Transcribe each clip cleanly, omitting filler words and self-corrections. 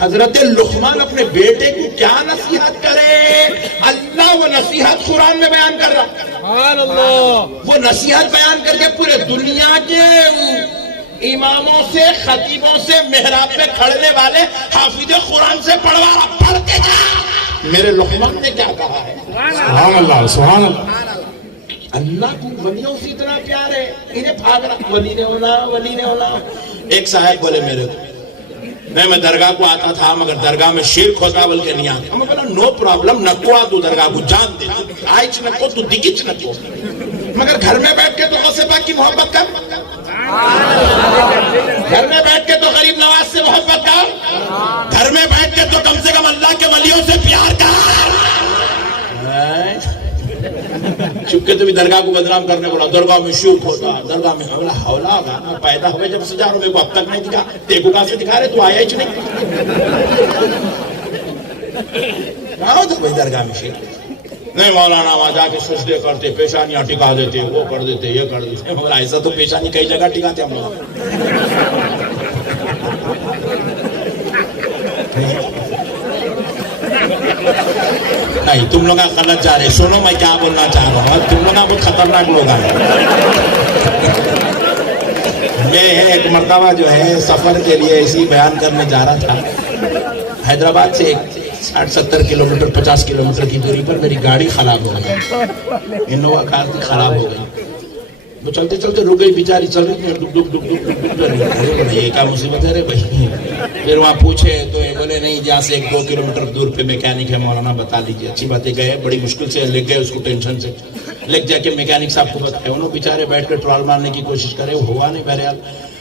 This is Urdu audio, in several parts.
حضرت لقمان اپنے بیٹے کو کیا نصیحت کرے؟ اللہ وہ نصیحت قرآن میں بیان کر رہا، سبحان اللہ، وہ نصیحت بیان کر کے پورے دنیا کے اماموں سے، خطیبوں سے، محراب میں کھڑنے والے حافظ قرآن سے پڑھوا رہا، پڑھ کے جا میرے لقمان نے کیا کہا ہے۔ سبحان اللہ، سبحان اللہ۔ اللہ کو ولیوں سے اتنا پیار ہے، انہیں بھاگ رہا، ولی نے ہونا، ولی نے ہونا۔ ایک صاحب بولے میرے کو، میں درگاہ کو آتا تھا مگر درگاہ میں شرک ہوتا بلکہ نہیں آتا۔ میں بولا نو پرابلم، نکو آ تو درگاہ کو جان دے، آئیچ نکو تو دکھچ نکو، مگر گھر میں بیٹھ کے تو غوث پاک کی محبت کر، گھر میں بیٹھ کے تو غریب نواز سے محبت کر، گھر میں بیٹھ کے تو کم سے کم اللہ کے ولیوں سے پیار کر۔ چپکے تو بھی درگاہ کو بدنام کرنے بولا، درگاہ میں شرک ہوتا، درگاہ میں حولا گانا پیدا ہوئے جب سے جا رہا، میرے کو اب تک نہیں دکھا، دیکھو کہاں سے دکھا رہے، تو آیا ہی نہیں کہاں ہوتا کوئی درگاہ میں شرک نہیں۔ مولانا وہاں جا کے سجدے کرتے، پیشانیاں ٹکا دیتے، وہ کر دیتے، یہ کر دیتے، مگر ایسا تو پیشانی کئی جگہ ٹکاتے ہم لوگ۔ نہیں، تم لوگ غلط جا رہے، سنو میں کیا بولنا چاہ رہا ہوں، تم لوگ بہت خطرناک لوگ ہیں۔ میں ایک مرتبہ جو ہے سفر کے لیے اسی بیان کرنے جا رہا تھا، حیدرآباد سے 60-70 کلومیٹر 50 کلومیٹر کی دوری پر میری گاڑی خراب ہو گئی، انووا کار تھی، خراب ہو گئی، وہ چلتے چلتے رک گئی، بیچاری چل رہی تھی، ڈک ڈک ڈک ڈک ڈک، یہ کیا مصیبت ہے رے بھائی۔ پھر وہاں پوچھے تو یہ بولے نہیں، جہاں سے 1-2 کلومیٹر دور پہ میکینک ہے، مولانا بتا دیجیے۔ اچھی باتیں گئے، بڑی مشکل سے لے گئے، اس کو ٹینشن سے لے جا کے میکینک صاحب کو بتایا، انہوں بیچارے بیٹھ کے ٹرال مارنے کی کوشش کرے، ہوا نہیں بہرحال۔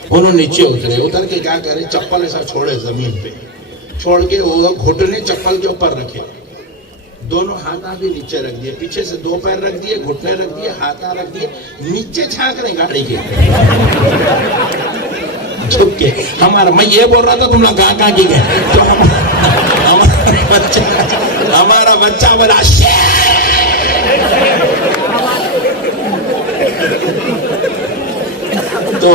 انہوں نیچے اترے، اتر کے کیا کرے، چپل ایسا چھوڑے زمین پہ، چھوڑ کے وہ گھٹنے چپل کے اوپر رکھے، دونوں ہاتھاں بھی نیچے رکھ دیے، پیچھے سے 2 پیر رکھ دیے، گھٹنے رکھ دیے، ہاتھاں رکھ دیے، نیچے چھانک رہے گاڑی کے جھک کے۔ میں یہ بول رہا تھا تم لوگ کہاں کی گئے، تو ہمارا بچہ بولا تو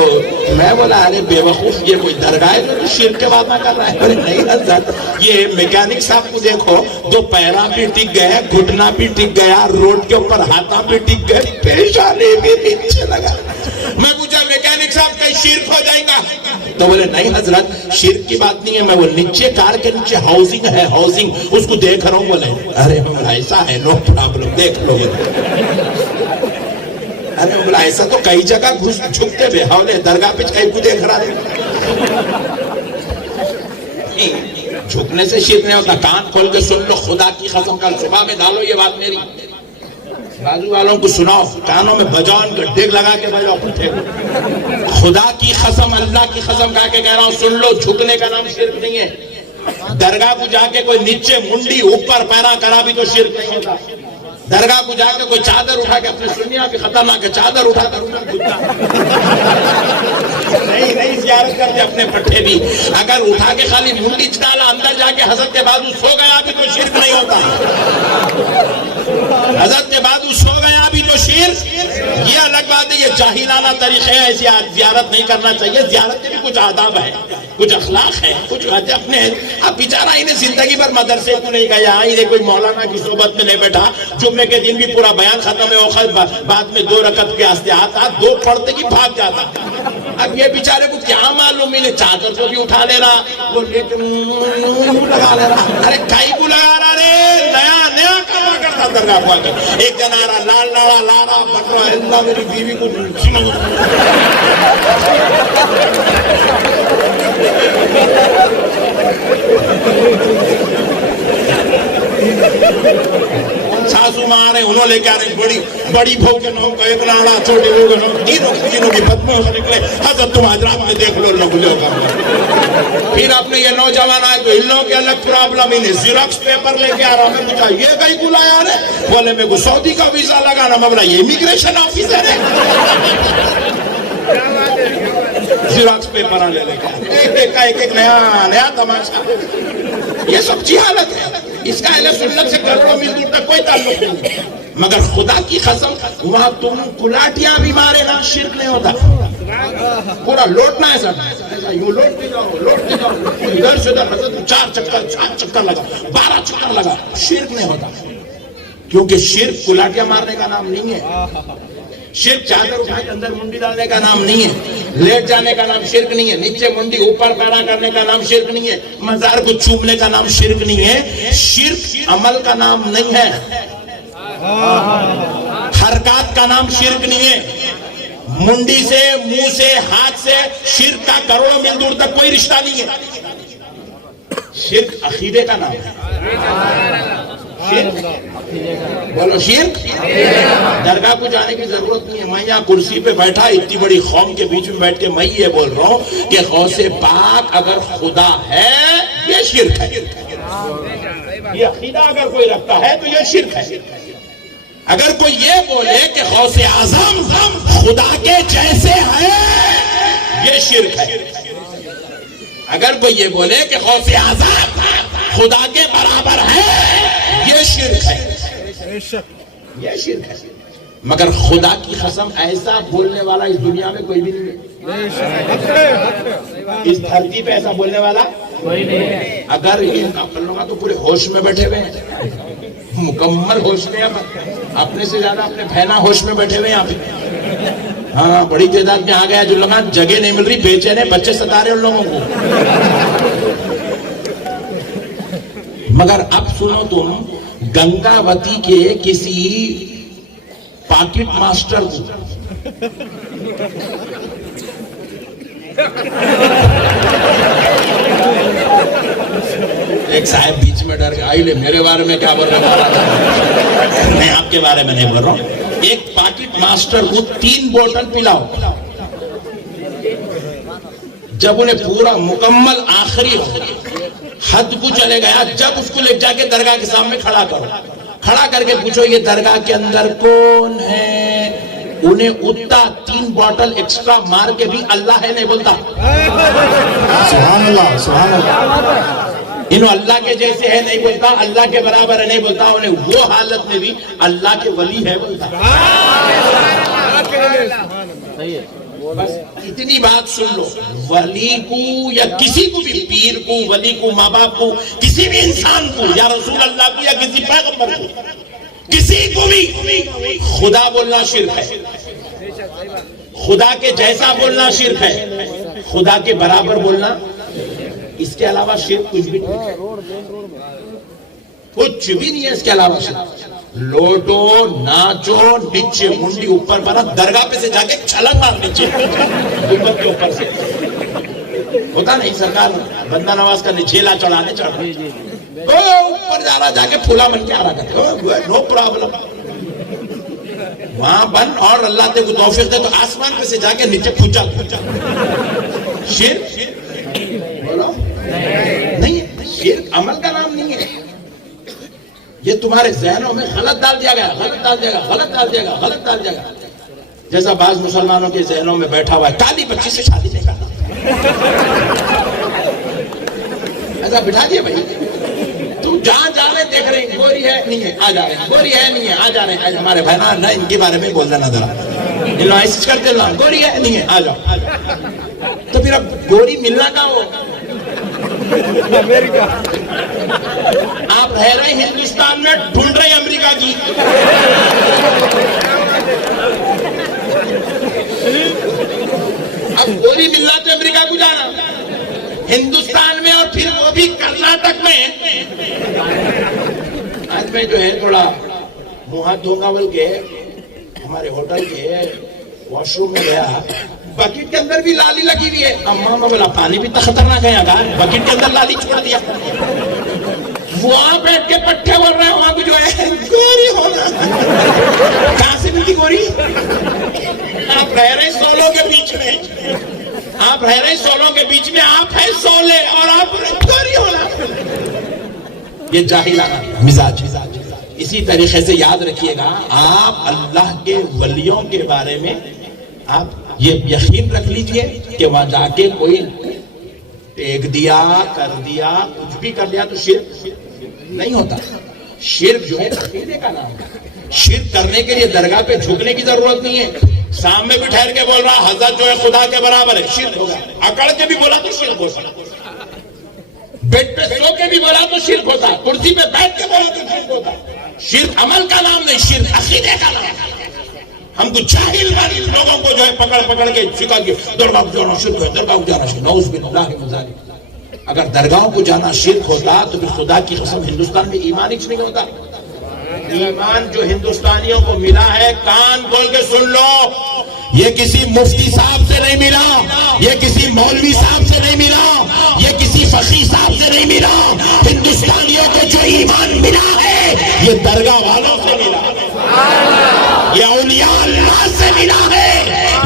میں بولا ارے بے وقوف، یہ کوئی درگاہ ہے جو شرک کے بات نہ کر رہا ہے؟ ارے نہیں حضرت، یہ میکینک صاحب کو دیکھو، 2 پیرا بھی ٹک گئے، گھٹنا بھی ٹک گیا، روڈ کے اوپر ہاتھاں بھی ٹک گئے، پیشانے بھی نیچے لگا۔ میں پوچھا میکینک صاحب کہیں شرک ہو جائے گا؟ تو بولے نہیں حضرت، شرک کی بات نہیں ہے، میں وہ نیچے کار کے نیچے ہاؤسنگ ہے، ہاؤسنگ اس کو دیکھ رہا ہوں۔ بولے ارے ایسا ہے، نو پرابلم، دیکھ لو گے۔ ارے بولا ایسا تو کئی جگہ جھکتے بے حولے درگاہ پہ کئی کو دیکھ رہا ہے۔ جھکنے سے شرک نہیں ہوتا، کان کھول کے سن لو، خدا کی قسم کل صبح میں ڈالو یہ بات میری، بازو والوں کو سناؤ، کانوں میں بجان کا ڈگ لگا کے بجاؤ، خدا کی قسم، اللہ کی قسم کہا کے کہہ رہا ہوں، سن لو، جھکنے کا نام شرک نہیں ہے۔ درگاہ کو جا کے کوئی نیچے منڈی اوپر پیرا کرا بھی تو شرک نہیں ہوتا۔ درگاہ کو جا کے کوئی چادر اٹھا کے، اپنے سنیا کی خطرناک چادر اٹھا کر نہیں زیارت کرتے اپنے پٹھے بھی، اگر اٹھا کے خالی منڈی ڈالا، اندر جا کے حضرت کے بازو سو گیا بھی تو شرک نہیں ہوتا۔ حضرت کے بازو سو گیا بھی تو شرک، یہ الگ بات ہے، یہ جاہلانہ طریقے ہے، ایسی زیارت نہیں کرنا چاہیے۔ زیارت کے بھی کچھ آداب ہے، کچھ اخلاق ہے، کچھ اپنے۔ اب بیچارہ انہیں زندگی بھر مدرسے کو نہیں گیا، انہیں کوئی مولانا کی صحبت میں نہیں بیٹھا، جمعے کے دن بھی پورا بیان ختم ہے، بعد میں 2 رکعت کے واسطے آتا، 2 پڑھتے کی بھاگ جاتا۔ اب یہ بیچارے کو کیا معلوم، انہیں چادر کو بھی اٹھا لے رہا، وہ لگا لے رہا، ارے کئی کو لگا رہا رے، نیا کام کرتا درگاہ کو آ کر۔ ایک جن آ رہا، لال لاڑا لارا بکرا، اللہ میری بیوی کو ساسو ماں آ رہے، انہوں لے کے آ رہے، بڑی بھو کے نام کا ایک لاڑا، چھوٹی بھو کے نام، تینوں کی بدموں سے نکلے۔ حضرت تم حضرات میں دیکھ لو لوگوں کا۔ پھر اپنے یہ نوجوان آئے تو ان لوگوں کے الگ پرابلم، انہیں زیروکس پیپر لے کے آ رہا، میں پوچھا یہ کہیں کو لایا رہے؟ بولے میرے کو سعودی کا ویزا لگانا۔ میں بولا یہ امیگریشن آفیسر ہے، زیروکس پیپر لے لے کے ایک نیا تماشا۔ یہ سب جہالت ہے، اس کا اہل سنت سے کروڑوں میل دور تک کوئی تعلق نہیں۔ مگر خدا کی قسم وہاں تم کلاٹیاں بھی مارے نا شرک نہیں ہوتا. پورا لوٹنا ہے سر، یوں لوٹتے جاؤ ادھر سے ادھر 4 چکر لگا 12 چکر لگا، شرک نہیں ہوتا. کیونکہ شرک کلاٹیاں مارنے کا نام نہیں ہے، شرک چادر اٹھا کے اندر منڈی ڈالنے کا نام نہیں ہے، لیٹ جانے کا نام شرک نہیں ہے، نیچے منڈی اوپر پیرا کرنے کا نام شرک نہیں ہے، مزار کو چومنے کا نام شرک نہیں ہے. شرک عمل کا نام نہیں ہے، حرکات کا نام شرک نہیں ہے. منڈی سے، منہ سے، ہاتھ سے شرک کا کروڑوں میل دور تک کوئی رشتہ نہیں ہے. شرک عقیدے کا نام ہے. بولو شرک. درگاہ کو جانے کی ضرورت نہیں ہے. میں یہاں کرسی پہ بیٹھا اتنی بڑی قوم کے بیچ میں بیٹھ کے میں یہ بول رہا ہوں کہ غوث پاک اگر خدا ہے یہ شرک ہے. یہ عقیدہ اگر کوئی رکھتا ہے تو یہ شرک ہے. اگر کوئی یہ بولے کہ غوث اعظم خدا کے جیسے ہے یہ شرک ہے. اگر کوئی یہ بولے کہ غوث اعظم خدا کے برابر ہے یہ شرک ہے. یہ شرک ہے. مگر خدا کی قسم ایسا بولنے والا اس دنیا میں کوئی بھی نہیں ہے. اس دھرتی پہ ایسا بولنے والا کوئی نہیں ہے. اگر یہ لوگ تو پورے ہوش میں بیٹھے ہوئے ہیں، مکمل ہوش میں، اپنے سے زیادہ اپنے بہنا ہوش میں بیٹھے ہوئے یہاں پہ. ہاں بڑی تعداد میں آ گیا جو لوگ جگہ نہیں مل رہی، بے چینے بچے ستا رہے ان لوگوں کو. مگر اب سنو تم گنگاوتی کے کسی پاکٹ ماسٹر کو ایک صاحب بیچ میں ڈر گئے، میرے بارے میں کیا بول رہا ہوں، میں آپ کے بارے میں نہیں بول رہا ہوں. ایک پاکٹ ماسٹر کو 3 بوتل پلاؤ، جب انہیں پورا مکمل آخری حد کو چلے گیا، جب اس کو لے جا کے درگاہ کے سامنے کھڑا کرو، کھڑا کر کے پوچھو یہ درگاہ کے اندر کون ہے، انہیں اتنا 3 بوتل ایکسٹرا مار کے بھی اللہ ہے نہیں بولتا. سبحان اللہ سبحان اللہ. انہوں اللہ کے جیسے ہے نہیں بولتا، اللہ کے برابر ہے نہیں بولتا، انہیں وہ حالت میں بھی اللہ کے ولی ہے بولتا. بس اتنی بات سن لو، ولی کو یا کسی کو بھی، پیر کو، ولی کو، ماں باپ کو، کسی بھی انسان کو، یا رسول اللہ کو یا کسی پیغمبر کو، کسی کو بھی خدا بولنا شرک ہے. خدا کے جیسا بولنا شرک ہے، خدا کے برابر بولنا، اس کے علاوہ شرک کچھ بھی نہیں، کچھ بھی نہیں ہے اس کے علاوہ شرک. لوٹو، ناچو، نیچے منڈی اوپر بنا، درگاہ پہ سے جا کے چھلنگ مار نیچے گنبد کے اوپر سے. ہوتا نہیں سرکار بندہ نواز کا جھیلا چڑھانے چڑھ رہا اوپر جا رہا، جا کے پھولا من کے آ رہا کرتے، نو پرابلم وہاں بن، اور اللہ تے کو توفیق دے تو آسمان پہ سے جا کے نیچے پھوچا. شرک بولو نہیں، شرک عمل کا نام نہیں ہے. یہ تمہارے ذہنوں میں غلط ڈال دیا گیا، غلط ڈال دیا گا، غلط ڈال دیا گا، غلط ڈال دیا گا. جیسا بعض مسلمانوں کے ذہنوں میں بیٹھا ہوا ہے کالی بچی سے شادی نہیں کرنا، ایسا بٹھا دیا بھائی. تم جہاں جا رہے دیکھ رہے ہیں گوری ہے نہیں ہے آ جا رہے ہیں، گوری ہے نہیں ہے آ جا رہے ہیں. ہمارے بھائی نہ ان کے بارے میں بول دینا ذرا، ایسے کرتے نا، گوری ہے نہیں ہے آ جاؤ. تو پھر اب گوری ملنا کہاں ہو؟ امریکہ. آپ رہ رہے ہندوستان میں، ڈھونڈ رہے امریکہ کی. اب گوری ملنا تو امریکہ کو جانا، ہندوستان میں، اور پھر وہ بھی کرناٹک میں. آج میں جو ہے تھوڑا منہ ہاتھ دھوگا بول کے ہمارے ہوٹل کے واش روم میں گیا، بکٹ کے اندر بھی لالی لگی ہوئی ہے. اماں میں بولا پانی بھی تو خطرناک ہے یہاں، بکٹ کے اندر لالی چھوڑ دیا. وہاں بیٹھ کے پٹھے بول رہے ہیں وہاں کو جو ہے گوری ہونا. کہاں سے ملتی گوری؟ آپ رہ رہے سولوں کے بیچ میں، آپ رہ رہے سولوں کے بیچ میں، آپ ہیں سولے اور آپ گوری ہونا. یہ جاہلانہ مزاج. اسی طریقے سے یاد رکھیے گا، آپ اللہ کے ولیوں کے بارے میں آپ یہ یقین رکھ لیجئے کہ وہاں جا کے کوئی ٹیک دیا، کر دیا، کچھ بھی کر لیا تو شرک نہیں ہوتا. شرک جو ہے عقیدے کا نام ہے. شرک کرنے کے لیے درگاہ پہ جھکنے کی ضرورت نہیں ہے. سامنے بھی ٹھہر کے بول رہا حضرت جو ہے خدا کے برابر ہے, شرک ہوگا. اکڑ کے بھی بولا تو شرک ہوتا, بیڈ پہ سو کے بھی بولا تو شرک ہوتا, کرسی پہ بیٹھ کے بولا تو شرک ہوتا. شرک عمل کا نام نہیں, شرک عقیدے کا نام. ہم کو جاہل لوگوں کو جو ہے پکڑ پکڑ کے سکھا کے درگاہ کو جانا شرک ہے, درگاہ کو جانا شرک. نعوذ باللہ من ذالک. اگر درگاہوں کو جانا شرک ہوتا تو پھر خدا کی قسم ہندوستان میں ایمان ہی نہیں ہوتا. ایمان جو ہندوستانیوں کو ملا ہے, کان کھول کے سن لو, یہ کسی مفتی صاحب سے نہیں ملا, یہ کسی مولوی صاحب سے نہیں ملا, یہ کسی فقیہ صاحب سے نہیں ملا. ہندوستانیوں کو جو ایمان ملا ہے یہ درگاہ والوں سے ملا, یہ اولیاء اللہ سے ملا ہے,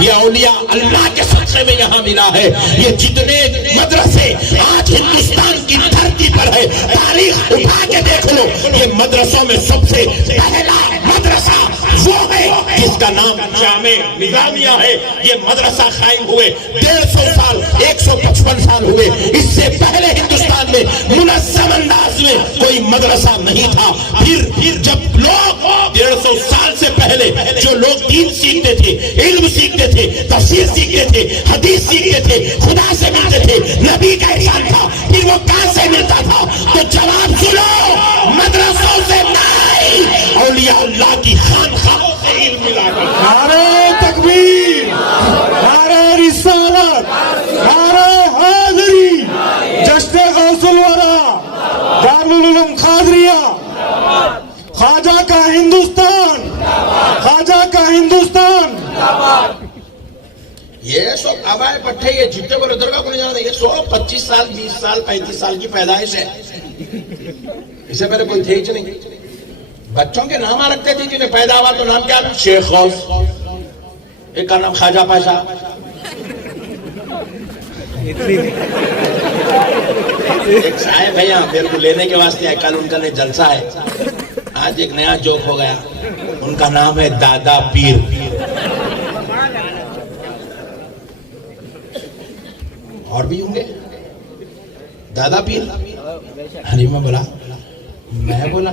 یہ اولیاء اللہ کے صدقے میں یہاں ملا ہے. یہ جتنے مدرسے آج ہندوستان کی دھرتی پر ہے, تاریخ اٹھا کے دیکھ لو, یہ مدرسوں میں سب سے پہلا مدرسہ وہ ہے جس کا نام جامع نظامیہ ہے. یہ مدرسہ قائم ہوئے 150 سال 155 سال ہوئے. اس سے پہلے ہندوستان میں منظم انداز میں کوئی مدرسہ نہیں تھا. پھر جب لوگ 150 سال سے پہلے جو لوگ دین سیکھتے تھے, علم سیکھتے تھے, تفسیر سیکھتے تھے, حدیث سیکھتے تھے, خدا سے ملتے تھے, نبی کا احسان تھا, پھر وہ کہاں سے ملتا تھا؟ تو جواب سنو, مدرسوں سے نہیں, اولیاء اللہ کی خانقاہوں سے علم ملا. نعرہ تکبیر, نعرہ رسالت, نعرہ حاضری, جشن غوث الورا, دارالعلوم قادریہ, خواجہ کا ہندوستان, خواجہ کا ہندوستان. یہ سب آبائے پٹھے, یہ جتنے بولے درگاہ کو نہیں جانا, یہ 125 سال 20 سال 35 سال کی پیدائش ہے. اس سے پہلے کوئی تھے ہی نہیں. بچوں کے نام رکھتے تھے, جنہیں پیدا ہوا تو نام کیا, شیخ غوث, ایک کا نام خواجہ پاشا. ایک صاحب ہے یہاں میرے کو لینے کے واسطے ہے, کل ان کا جلسہ ہے. آج ایک نیا جوک ہو گیا, ان کا نام ہے دادا پیر. اور بھی ہوں گے دادا پیر. حلیمہ بولا, میں بولا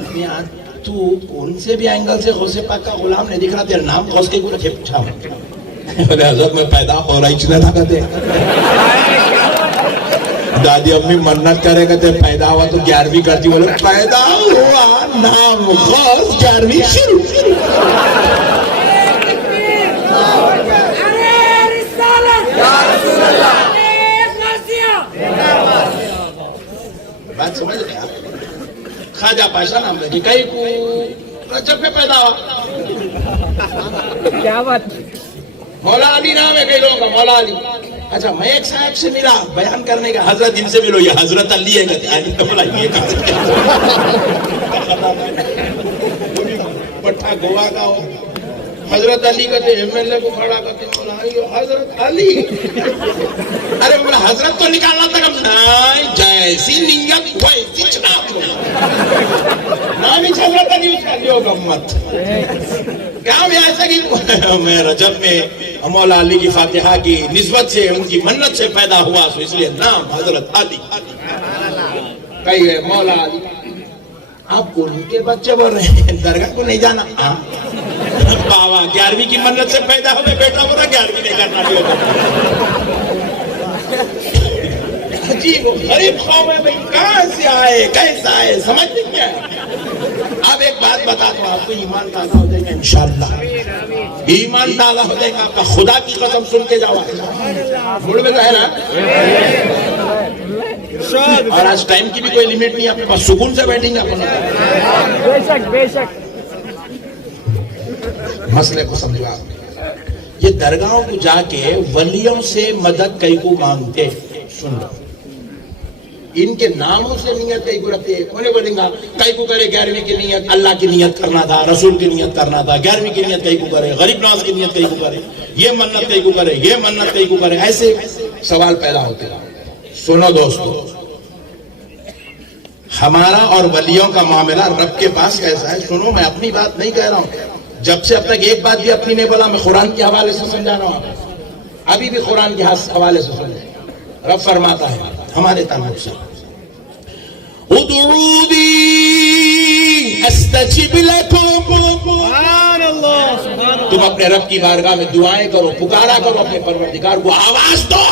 تو کون سے بھی اینگل سے غوث پاک کا غلام نہیں دکھ رہا, تیرا نام غوث کے کو رکھے پوچھا. بولے حضرت میں پیدا ہو رہا ہی چلا تھا, کہتے دادی امی منت کرے, کہتے پیدا ہوا تو 11ویں کرتی. بولے پیدا ہوا نام غوث, 11ویں شروع. بات سمجھ رہے آپ؟ خواجہ پاشا نام لگی, کئی کو رجب پہ پیدا ہوا. کیا بات, مولا علی نام ہے کئی لوگوں کا, مولا علی. اچھا میں ایک صاحب سے ملا بیان کرنے کا, حضرت ان سے ملو, یہ حضرت علی ہے. بولا یہ پٹھا گوا کا ہو, حضرت علی کہتے ایم ایل اے کو کھڑا کرتے, حضرت علی. ارے بولا حضرت تو نکالنا تھا کم, نہیں جیسی نیت ویسی چناب لو, نام ہی حضرت علی اس کا لیو گمت. کیا میں ایسا کہ میں رجب میں مولا علی کی فاتحہ کی نسبت سے, ان کی منت سے پیدا ہوا, سو اس لیے نام حضرت علی. کہیے مولا علی. آپ ان کے بچے بول رہے ہیں درگاہ کو نہیں جانا. بابا 11ویں کی منت سے پیدا ہوئے, بیٹا بولا 11ویں نہیں کرنا. عجیب غریب قوم ہے بھائی, کہاں سے آئے, کیسا آئے, سمجھ نہیں کیا. اب ایک بات بتا دوں آپ کو, ایمان تازہ ہو جائے گا انشاءاللہ, ایمان تازہ ہو جائے گا آپ کا. خدا کی قسم سن کے جاؤ, مڑ میں تو ہے نا. اور آج ٹائم کی بھی کوئی لیمٹ نہیں, اپنے پاس سکون سے بیٹھیں گے اپنے. بے شک بے شک. مسئلے کو سمجھو آپ. یہ درگاہوں کو جا کے ولیوں سے مدد کئی کو مانگتے. سن لو, ان کے ناموں سے نیت کئی کو رکھتے. انہیں بولیں گا کئی کو کرے 11ویں کی نیت, اللہ کی نیت کرنا تھا, رسول کی نیت کرنا تھا. 11ویں کی نیت کئی کو کرے, غریب نواز کی نیت کئی کو کرے, یہ منت کئی کو کرے, یہ منت کئی کو کرے. ایسے سوال پیدا ہوتے ہیں. سنو دوستو, ہمارا اور ولیوں کا معاملہ رب کے پاس کیسا ہے. سنو, میں اپنی بات نہیں کہہ رہا ہوں, جب سے اب تک ایک بات بھی اپنی نہیں بولا, میں قرآن کے حوالے سے سمجھا رہا ہوں. ابھی بھی قرآن کے حوالے سے سمجھیں. رب فرماتا ہے ہمارے تعلق سے, ادعونی استجب لکم, اپنے رب کی بارگاہ میں دعائیں کرو، پکارا کرو اپنے پروردگار کو، آواز دو،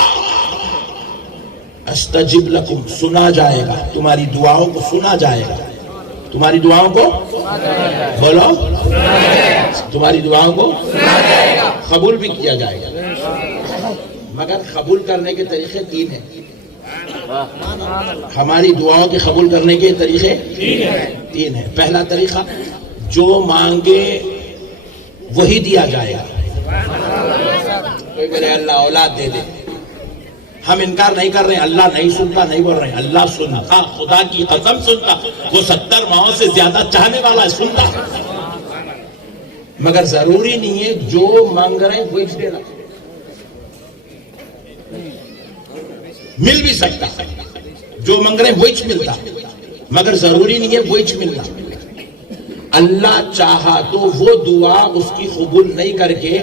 استجب لکم، سنا جائے گا، تمہاری دعاؤں کو سنا جائے گا، تمہاری دعاؤں کو بولو، تمہاری دعاؤں کو قبول بھی کیا جائے گا، مگر قبول کرنے کے طریقے 3 ہیں۔ ہماری دعاؤں کے قبول کرنے کے طریقے 3 ہیں۔ پہلا طریقہ، جو مانگے وہی دیا جائے گا۔ کوئی بولے اللہ اولاد دے دے، ہم انکار نہیں کر رہے ہیں، اللہ نہیں سنتا نہیں بول رہے ہیں، اللہ سنتا، خدا کی قسم سنتا، وہ 70 ماہوں سے زیادہ چاہنے والا ہے، سنتا، مگر ضروری نہیں ہے جو مانگ رہے ہیں وہی دینا، مل بھی سکتا، جو مانگ رہے ہیں وہی ملتا، مگر ضروری نہیں ہے وہی ملنا۔ اللہ چاہا تو وہ دعا اس کی قبول نہیں کر کے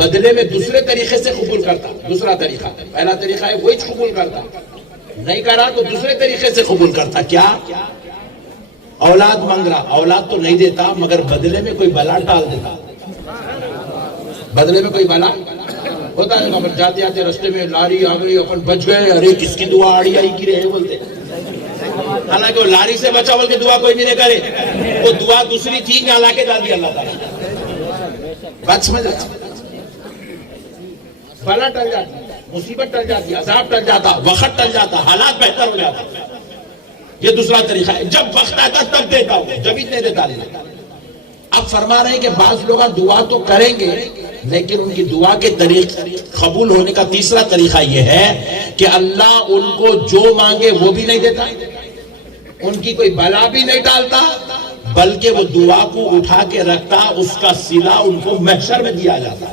بدلے میں دوسرے طریقے سے قبول کرتا۔ دوسرا طریقہ، پہلا طریقہ ہے وہی قبول کرتا، نہیں کرا تو دوسرے طریقے سے قبول کرتا۔ کیا؟ اولاد مانگ رہا، اولاد تو نہیں دیتا مگر بدلے میں کوئی بلا ٹال دیتا، بدلے میں کوئی بلا ہوتا ہے، مگر جاتے آتے رستے میں لاری آ گئی، اپن بچ گئے، ارے کس کی دعا آڑی آئی کی رہے بولتے، حالانکہ وہ لاری سے بچا بول کے دعا کوئی بھی نہیں کرے، وہ دعا دوسری تھی کہ اللہ کے ڈال دیا اللہ تعالیٰ، بات سمجھ رہا، بلا ٹل جاتی، مصیبت ٹل جاتی، عذاب ٹل جاتا، وقت ٹل جاتا، حالات بہتر ہو جاتا۔ یہ دوسرا طریقہ ہے، جب وقت آتا تب دیتا ہوں، جب نہیں دیتا نہیں۔ اب فرما رہے ہیں کہ بعض لوگ دعا تو کریں گے لیکن ان کی دعا کے طریقے قبول ہونے کا تیسرا طریقہ یہ ہے کہ اللہ ان کو جو مانگے وہ بھی نہیں دیتا، ان کی کوئی بلا بھی نہیں ڈالتا، بلکہ وہ دعا کو اٹھا کے رکھتا، اس کا صلہ ان کو محشر میں دیا جاتا۔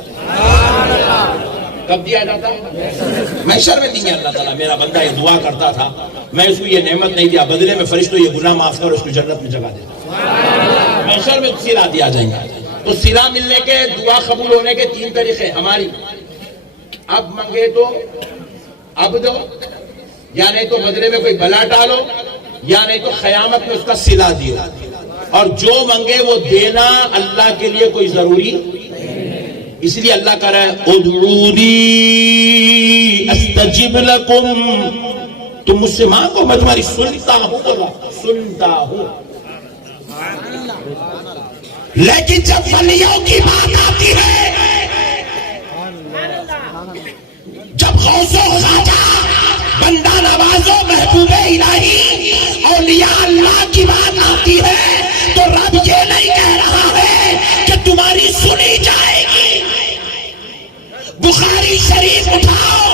کب دیا جاتا؟ محشر میں دیا اللہ تعالیٰ، میرا بندہ یہ دعا کرتا تھا، میں اس کو یہ نعمت نہیں دیا، بدلے میں فرشتوں یہ گناہ معاف کر اس کو جنت میں جگہ دیتا، محشر میں صلہ دیا جائیں گا۔ تو صلہ ملنے کے، دعا قبول ہونے کے 3 طریقے ہماری، اب مانگے تو اب دو، یا نہیں تو بدلے میں کوئی بلا ڈالو، یا نہیں تو قیامت میں اس کا صلہ دیو، اور جو مانگے وہ دینا اللہ کے لیے کوئی ضروری، اس لیے اللہ کہہ رہا ہے ادعونی استجب لکم، تم مجھ سے مانگو میں تمہاری سنتا ہوں، بولا سنتا ہوں۔ لیکن جب ولیوں کی بات آتی ہے، جب غوث و خواجہ، بندہ نواز و محبوب الہی، اولیاء اللہ کی بات آتی ہے تو رب یہ نہیں کہہ رہا ہے کہ تمہاری سنی جائے گی۔ بخاری شریف اٹھاؤ،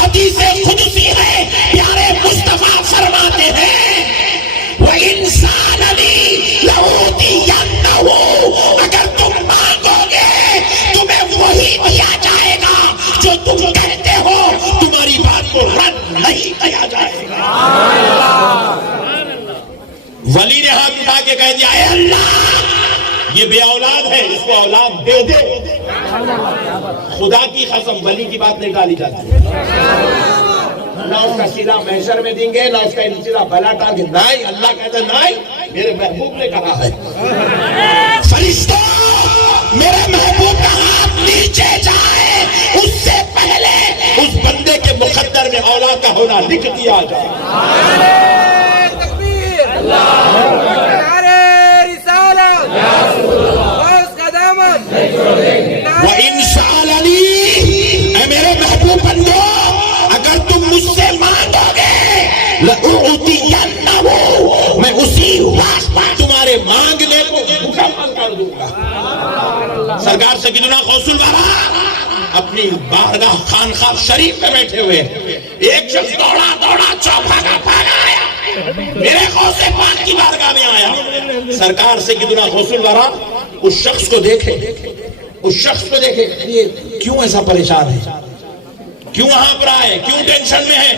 حدیث قدسی ہے، پیارے مصطفیٰ فرماتے ہیں وَإِنسَانَ لِي لَأُوتِيَنَّهُ، اگر تم مانگو گے تمہیں وہی دیا جائے گا جو تم کہتے ہو، تمہاری بات کو رد نہیں کیا جائے گا۔ ولی نے ہاتھ اٹھا کے کہہ دیا اے اللہ یہ بے اولاد ہے، اس کو اولاد دے دے، خدا کی قسم ولی کی بات نہیں ڈالی جاتی، نہ اس کا صلہ محشر میں دیں گے، نہ اس کا صلہ بلا ٹال دیں گے، نہیں، اللہ کہتا ہے نہیں، میرے محبوب نے کہا ہے فرشتوں میرے محبوب کا ہاتھ نیچے جائے اس سے پہلے اس بندے کے مقدر میں اولاد کا ہونا لکھ دیا جائے۔ تکبیر، نعرہ رسالت، غوث کا دامن، وَإِنْ سَأَلَنِي، اے میرے محبوب بندو اگر تم مجھ سے مانگو گے لَأُعْطِيَنَّهُ، میں اسی وقت تمہارے مانگنے کو مکمل کر دوں گا۔ سرکار سیدنا غوث الورا اپنی بارگاہ خانقاہ شریف میں بیٹھے ہوئے، ایک شخص دوڑا دوڑا چوبھاگا بھاگا آیا، میرے غوث پاک کی بارگاہ میں آیا۔ سرکار سیدنا غوث الورا اس شخص کو دیکھے، اس شخص کو دیکھے یہ کیوں ایسا پریشان ہے، کیوں وہاں پر آئے، کیوں ٹینشن میں ہے۔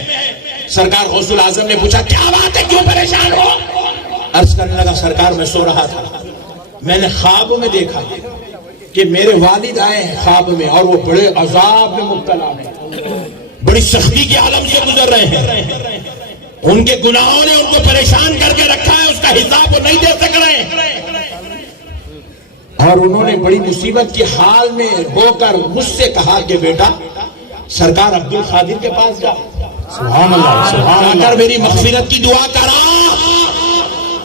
سرکار غوث العظم نے پوچھا کیا بات ہے، کیوں پریشان ہو؟ عرض کرنے لگا سرکار میں سو رہا تھا، میں نے خواب میں دیکھا کہ میرے والد آئے ہیں خواب میں اور وہ بڑے عذاب میں مبتلا ہیں، بڑی سختی کے عالم سے گزر رہے ہیں، ان کے گناہوں نے ان کو پریشان کر کے رکھا ہے، اس کا حساب وہ نہیں دے سک رہے ہیں، اور انہوں نے بڑی مصیبت کی حال میں ہو کر مجھ سے کہا کہ بیٹا سرکار عبد القادر کے پاس جا، سبحان اللہ، سبحان جا اللہ. کر میری مغفرت کی دعا کرا.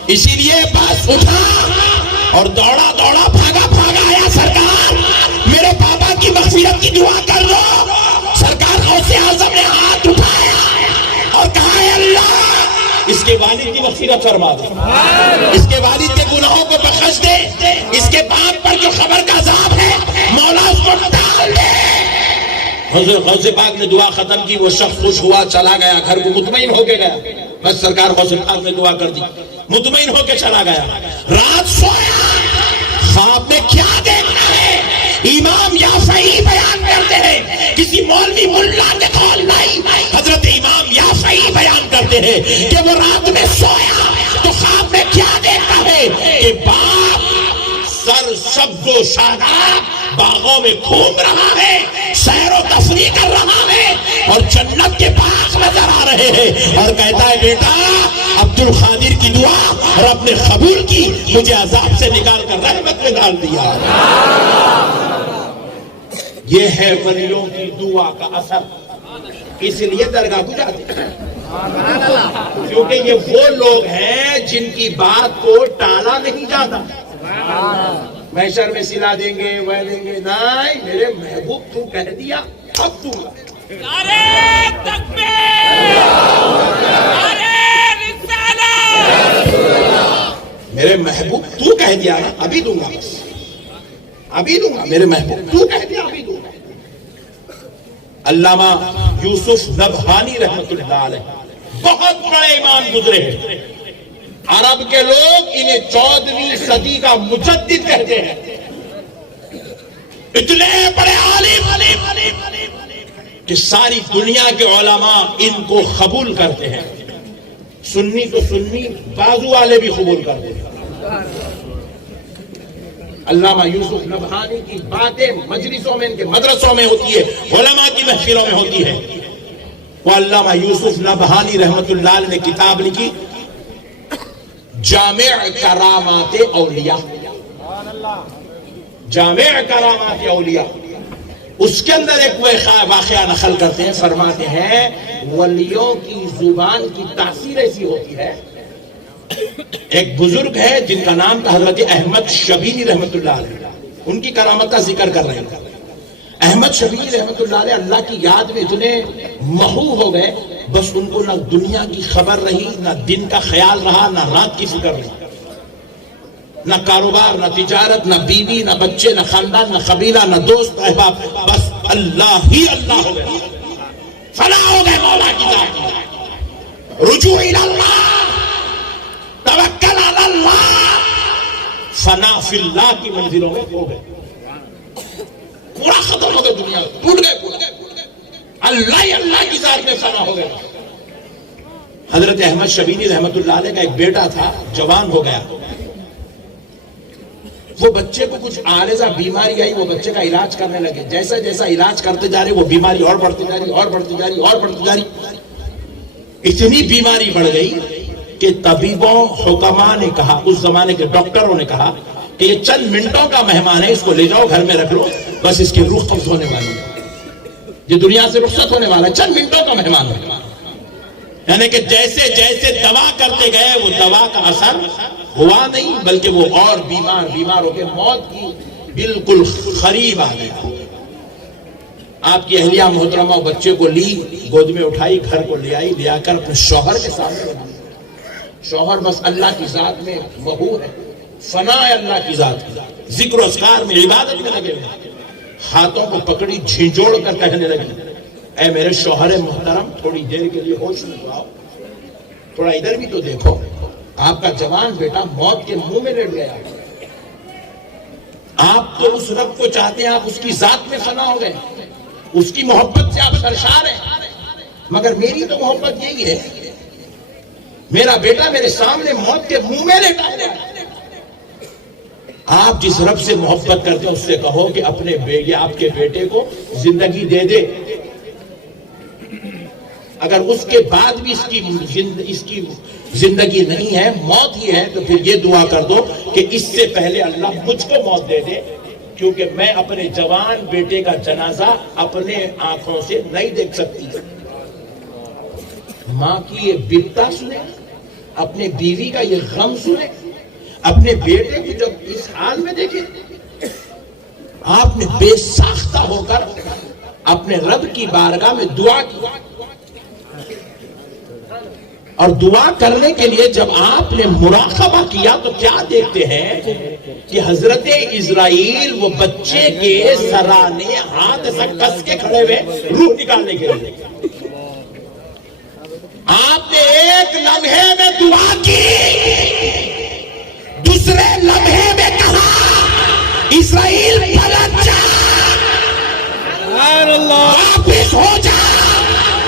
اسی لیے بس اٹھا اور دوڑا دوڑا بھاگا بھاگا آیا، سرکار میرے بابا کی مغفرت کی دعا کر دو. سرکار غوث اعظم نے ہاتھ اٹھایا اور کہا اے اللہ اس کے والد کی مغفرت فرما دے، اس کے والد کے گناہوں کو بخش دے، اس کے باپ پر جو خبر کا عذاب ہے مولا اس کو ڈال دے. حضور غوث پاک نے دعا ختم کی، وہ شخص خوش ہوا، چلا گیا گھر کو، مطمئن ہو کے گیا. بس سرکار غوث پاک نے دعا کر دی، مطمئن ہو کے چلا گیا. رات سویا، خواب میں کیا دیکھنا ہے امام یافعی بیان کرتے ہیں. کسی مولوی ملا کے قول نہیں، حضرت امام یافعی بیان کرتے ہیں کہ وہ رات میں سویا تو خواب میں کیا دیکھتا ہے کہ باپ سر سبز و شاداب باغوں میں گھوم رہا ہے، سیر و تفریح کر رہا ہے اور جنت کے باغ نظر آ رہے ہیں، اور کہتا ہے بیٹا عبد القادر کی دعا رب نے قبول کی، مجھے عذاب سے نکال کر رحمت میں ڈال دیا. یہ ہے ولیوں کی دعا کا اثر. اس لیے درگاہ کو جاتے ہیں کیونکہ یہ وہ لوگ ہیں جن کی بات کو ٹالا نہیں جاتا. محشر میں سلا دیں گے وہ دیں گے، نہیں میرے محبوب تو کہہ دیا اب دوں گا. نعرہ تکبیر، نعرہ رسالت. میرے محبوب تو کہہ دیا نا ابھی دوں گا، بس ابھی دوں گا. میرے محبوب تو کہہ دیا ابھی دوں گا. علامہ یوسف نبہانی رحمت اللہ علیہ بہت بڑے امام گزرے ہیں. عرب کے لوگ انہیں 14ویں صدی کا مجدد کہتے ہیں. اتنے بڑے عالم کہ ساری دنیا کے علماء ان کو قبول کرتے ہیں. سنی تو سنی، بازو والے بھی قبول کرتے ہیں. علامہ یوسف نبہانی کی باتیں مجلسوں میں، ان کے مدرسوں میں ہوتی ہے، علماء کی محفلوں میں ہوتی ہے. وہ علامہ یوسف نبہانی رحمت اللہ علیہ نے کتاب لکھی جامع کرامات اولیاء. جامع کرامات اولیاء. اس کے اندر ایک واقعہ نقل کرتے ہیں، فرماتے ہیں ولیوں کی زبان کی تاثیر ایسی ہوتی ہے. ایک بزرگ ہے جن کا نام تھا حضرت احمد شبیلی رحمت اللہ علیہ، ان کی کرامت کا ذکر کر رہے ہیں. احمد شبیلی رحمت اللہ علیہ اللہ کی یاد میں اتنے محو ہو گئے، بس ان کو نہ دنیا کی خبر رہی، نہ دن کا خیال رہا، نہ رات کی فکر رہی، نہ کاروبار، نہ تجارت، نہ بیوی، نہ بچے، نہ خاندان، نہ قبیلہ، نہ دوست احباب، بس اللہ ہی اللہ ہو گئے. فنا ہو گئے مولا کی ذات. رجوع الی اللہ، توکل علی اللہ، فنا فی اللہ کی منزلوں میں ہو گئے. پورا ختم ہو گئے، دنیا ٹوٹ گئے. اللہ ہی اللہ کی ذات میں فنا ہو گئے. حضرت احمد شبیلی رحمت اللہ علیہ کا ایک بیٹا تھا، جوان ہو گیا. وہ بچے کو کچھ عارضہ بیماری آئی، وہ بچے کا علاج کرنے لگے. جیسا جیسا علاج کرتے جا رہے وہ بیماری اور بڑھتی جا رہی، اور بڑھتی جا رہی، اور بڑھتی جا رہی. اتنی بیماری بڑھ گئی کہ طبیبوں حکماء نے کہا، اس زمانے کے ڈاکٹروں نے کہا کہ یہ چند منٹوں کا مہمان ہے، اس کو لے جاؤ گھر میں رکھ لو، بس اس کی روح قبض ہونے والی ہے، یہ دنیا سے رخصت ہونے والا ہے، چند منٹوں کا مہمان ہے. یعنی کہ جیسے جیسے دوا کرتے گئے وہ دوا کا اثر ہوا نہیں، بلکہ وہ اور بیمار ہو کے موت کی بالکل قریب آ گیا. آپ کی اہلیہ محترمہ بچے کو لی، گود میں اٹھائی، گھر کو لے آئی، لے آ کر اپنے شوہر کے سامنے رکھ دیا. شوہر بس اللہ کی ذات میں محو ہے، فنا ہے اللہ کی ذات کی، ذکر و اذکار میں، عبادت میں لگے ہوئے. ہاتھوں کو پکڑی، جھنجھوڑ کر کہنے لگی اے میرے شوہر محترم تھوڑی دیر کے لیے ہوش میں تو آؤ، تھوڑا ادھر بھی تو دیکھو، آپ کا جوان بیٹا موت کے منہ میں لیٹ گیا. آپ تو اس رب کو چاہتے ہیں، آپ اس کی ذات میں فنا ہو گئے، اس کی محبت سے آپ سرشار ہیں، مگر میری تو محبت یہی ہے، میرا بیٹا میرے سامنے موت کے منہ میں لیٹا ہے. آپ جس رب سے محبت کرتے ہیں اس سے کہو کہ اپنے آپ کے بیٹے کو زندگی دے دے. اگر اس کے بعد بھی اس کی زندگی نہیں ہے، موت ہی ہے، تو پھر یہ دعا کر دو کہ اس سے پہلے اللہ مجھ کو موت دے دے کیونکہ میں اپنے جوان بیٹے کا جنازہ اپنے آنکھوں سے نہیں دیکھ سکتی. ماں کی یہ بپتا سنے, اپنے بیوی کا یہ غم سنے, اپنے بیٹے کو جب اس حال میں دیکھے. آپ نے بے ساختہ ہو کر اپنے رب کی بارگاہ میں دعا کی, اور دعا کرنے کے لیے جب آپ نے مراقبہ کیا تو کیا دیکھتے ہیں کہ حضرت اسرائیل وہ بچے کے سرانے ہاتھ سے کس کے کھڑے ہوئے روح نکالنے کے لیے. آپ نے ایک لمحے میں دعا کی, دوسرے لمحے میں کہا اسرائیل پلٹ جا, واپس ہو جا.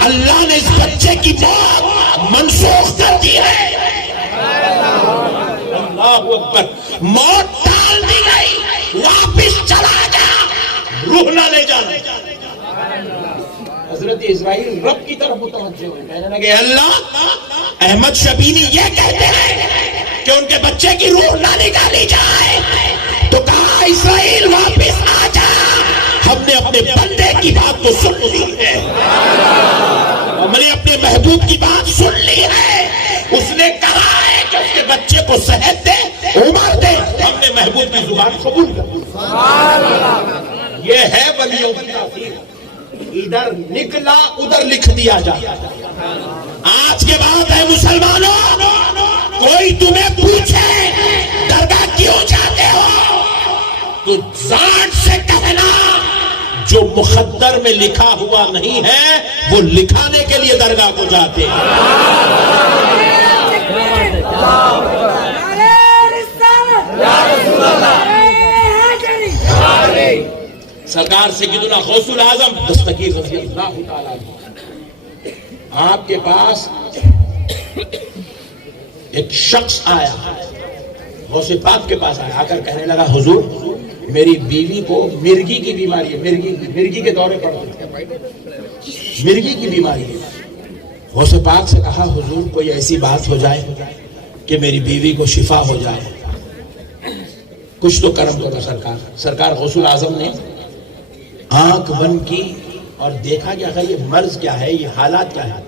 اللہ نے اس بچے کی موت منسوخ کر دی ہے. اللہ اکبر. موت ٹال دی گئی, واپس چلا جا, روح نہ لے جانا. حضرت اسرائیل رب کی طرف متوجہ ہوئے, کہنے لگے اللہ احمد شبینی یہ کہتے ہیں کہ ان کے بچے کی روح نہ نکالی جائے, تو کہا اسرائیل واپس آ جا, ہم نے اپنے بندے کی بات تو سن لی ہے, ہم نے اپنے محبوب کی بات سن لی ہے. اس نے کہا ہے کہ اس کے بچے کو صحت دے, عمر دے, ہم نے محبوب کی زبان قبول کر لی. یہ ہے ولیوں کی تاثیر. ادھر نکلا ادھر لکھ دیا جاتا. آج کے بعد ہے مسلمانوں, کوئی تمہیں پوچھے درگاہ کیوں جاتے ہو تو ذات سے کہنا جو مقدر میں لکھا ہوا نہیں ہے وہ لکھانے کے لیے درگاہ کو جاتے ہیں. سرکار سیدنا غوث العظم دستگیر رضی اللہ تعالیٰ عنہ, آپ کے پاس ایک شخص آیا, غوث پاک کے پاس آیا, آ کر کہنے لگا حضور میری بیوی کو مرگی کی بیماری ہے, مرگی کے دورے پڑ گئے, مرگی کی بیماری ہے. غوث پاک سے کہا حضور کوئی ایسی بات ہو جائے کہ میری بیوی کو شفا ہو جائے, کچھ تو کرم کرو سرکار. سرکار غوث العظم نے آنکھ بند کی اور دیکھا کہ اگر یہ مرض کیا ہے, یہ حالات کیا ہے.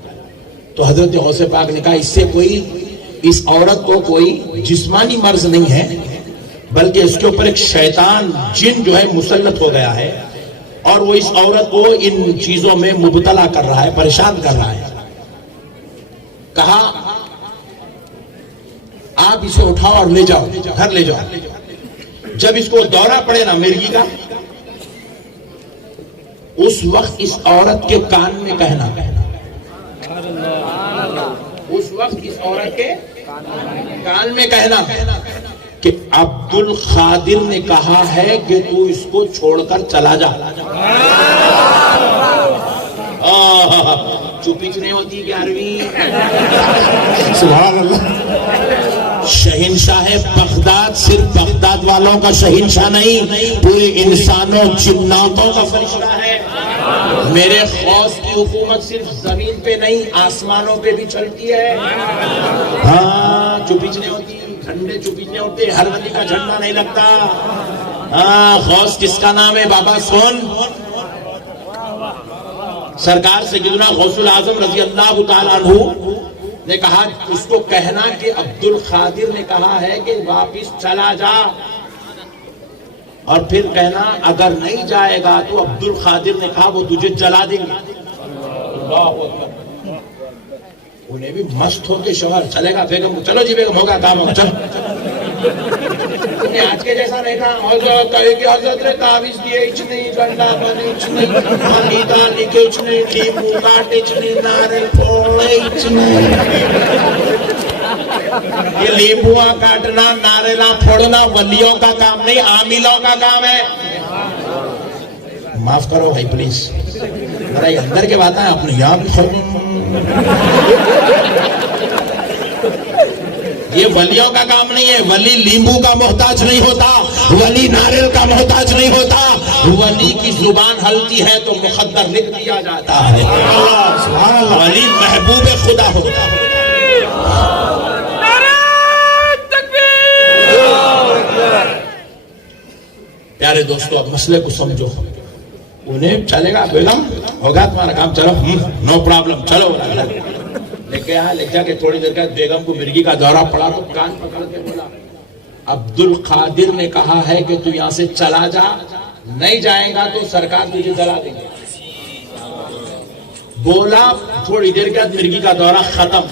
تو حضرت غوث پاک نے کہا اس سے کوئی, اس عورت کو کوئی جسمانی مرض نہیں ہے, بلکہ اس کے اوپر ایک شیطان جن جو ہے مسلط ہو گیا ہے, اور وہ اس عورت کو ان چیزوں میں مبتلا کر رہا ہے, پریشان کر رہا ہے. کہا آپ اسے اٹھاؤ اور لے جاؤ, گھر لے جاؤ. جب اس کو دورہ پڑے نا مرگی کا, اس وقت اس عورت کے کان میں کہنا, اس وقت اس عورت کے کان میں کہنا کہ عبد القادر نے کہا ہے کہ تو اس کو چھوڑ کر چلا جا. چپچ نہیں ہوتی 11ویں. سبحان اللہ. شہنشاہ بغداد صرف بغداد والوں کا شہنشاہ نہیں, پورے انسانوں جناتوں کا فرشتہ ہے. میرے غوث کی حکومت صرف زمین پہ نہیں آسمانوں پہ بھی چلتی ہے. ہاں چپچ نہیں ہوتی, جھنڈے چپچ نہیں ہوتے, ہر ولی کا جھنڈا نہیں لگتا. ہاں غوث کس کا نام ہے بابا سن. سرکار سیدنا غوث العظم رضی اللہ تعالیٰ عنہ نے کہا اس کو کہنا کہ عبد القادر نے کہا ہے کہ واپس چلا جا, اور پھر کہنا اگر نہیں جائے گا تو عبد القادر نے کہا وہ تجھے جلا دیں گے. اللہ اکبر. انہیں بھی مست ہو کے شوہر چلے گا بیگم, چلو جی بیگم ہوگا کام ہوگا, چلو. آج کے جیسا نہیں تھا, حضرت نے تعویذ دیے اچھنی, گنڈا بنی اچھنی, پانی ڈالنے کے اچھنی, لیمو کاٹے اچھنی, ناریل پھوڑے اچھنی. یہ لیموا کاٹنا, ناریلا پھوڑنا ولیوں کا کام نہیں, عاملوں کا کام ہے. معاف کرو بھائی پلیز, ذرا یہ اندر کے بات ہے, آپ نے یہاں بھی یہ ولیوں کا کام نہیں ہے. ولی لیمبو کا محتاج نہیں ہوتا, ولی ناریل کا محتاج نہیں ہوتا. ولی کی زبان ہلتی ہے تو مقدر لکھ دیا جاتا ہے. ولی محبوب خدا ہوتا ہے. پیارے دوستو اب مسئلے کو سمجھو. انہیں چلے گا بیگم ہوگا تمہارا کام, چلو نو پرابلم, چلو لے کے آیا. لے جا کے تھوڑی دیر بعد بیگم کو مرگی کا دورہ پڑا تو کان پکڑ کے بولا عبد القادر نے کہا ہے کہ تو یہاں سے چلا جا, نہیں جائے گا تو سرکار تجھے جلا دیں گے. بولا تھوڑی دیر کے بعد مرگی کا دورہ ختم.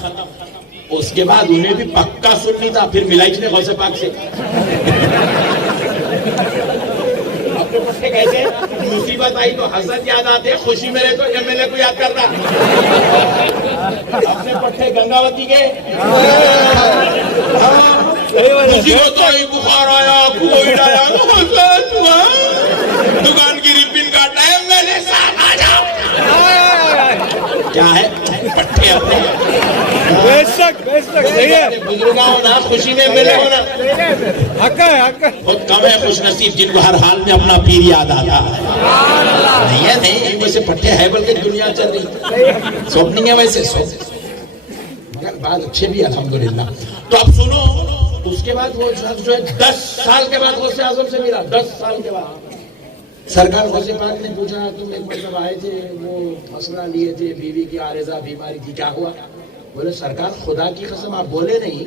اس کے بعد انہیں بھی پکا سننی تھا, پھر ملائی نے غوث پاک سے. اپنے پٹھے کیسے مصیبت آئی تو حضرت یاد آتے, خوشی میں رہے تو ایم ایل اے کو یاد کرتا. اپنے پٹھے گنگاوتی کے مصیبت آئی, بخار آیا, کووڈ آیا, دکان کی ریپن کاٹنا ہے, میرے ساتھ آ جاؤ. کیا ہے پٹھے اپنے بزرگاں ہونا, خوشی میں ملے ہونا. بہت کم ہے خوش نصیب جن کو ہر حال میں اپنا پیر یاد آتا ہے. نہیں ہے, نہیں ویسے پٹھے ہے بلکہ دنیا چل رہی, سب نہیں ہے ویسے سب, مگر بات اچھے بھی الحمدللہ. تو اب سنو, اس کے بعد وہ جو ہے 10 سال کے بعد غوث اعظم سے ملا. 10 سال کے بعد سرکار غوث پاک نے پوچھا تم ایک مطلب آئے تھے, وہ مسئلہ لیے تھے, بیوی کی عارضہ بیماری تھی, کیا ہوا؟ بولے سرکار خدا کی قسم آپ بولے نہیں.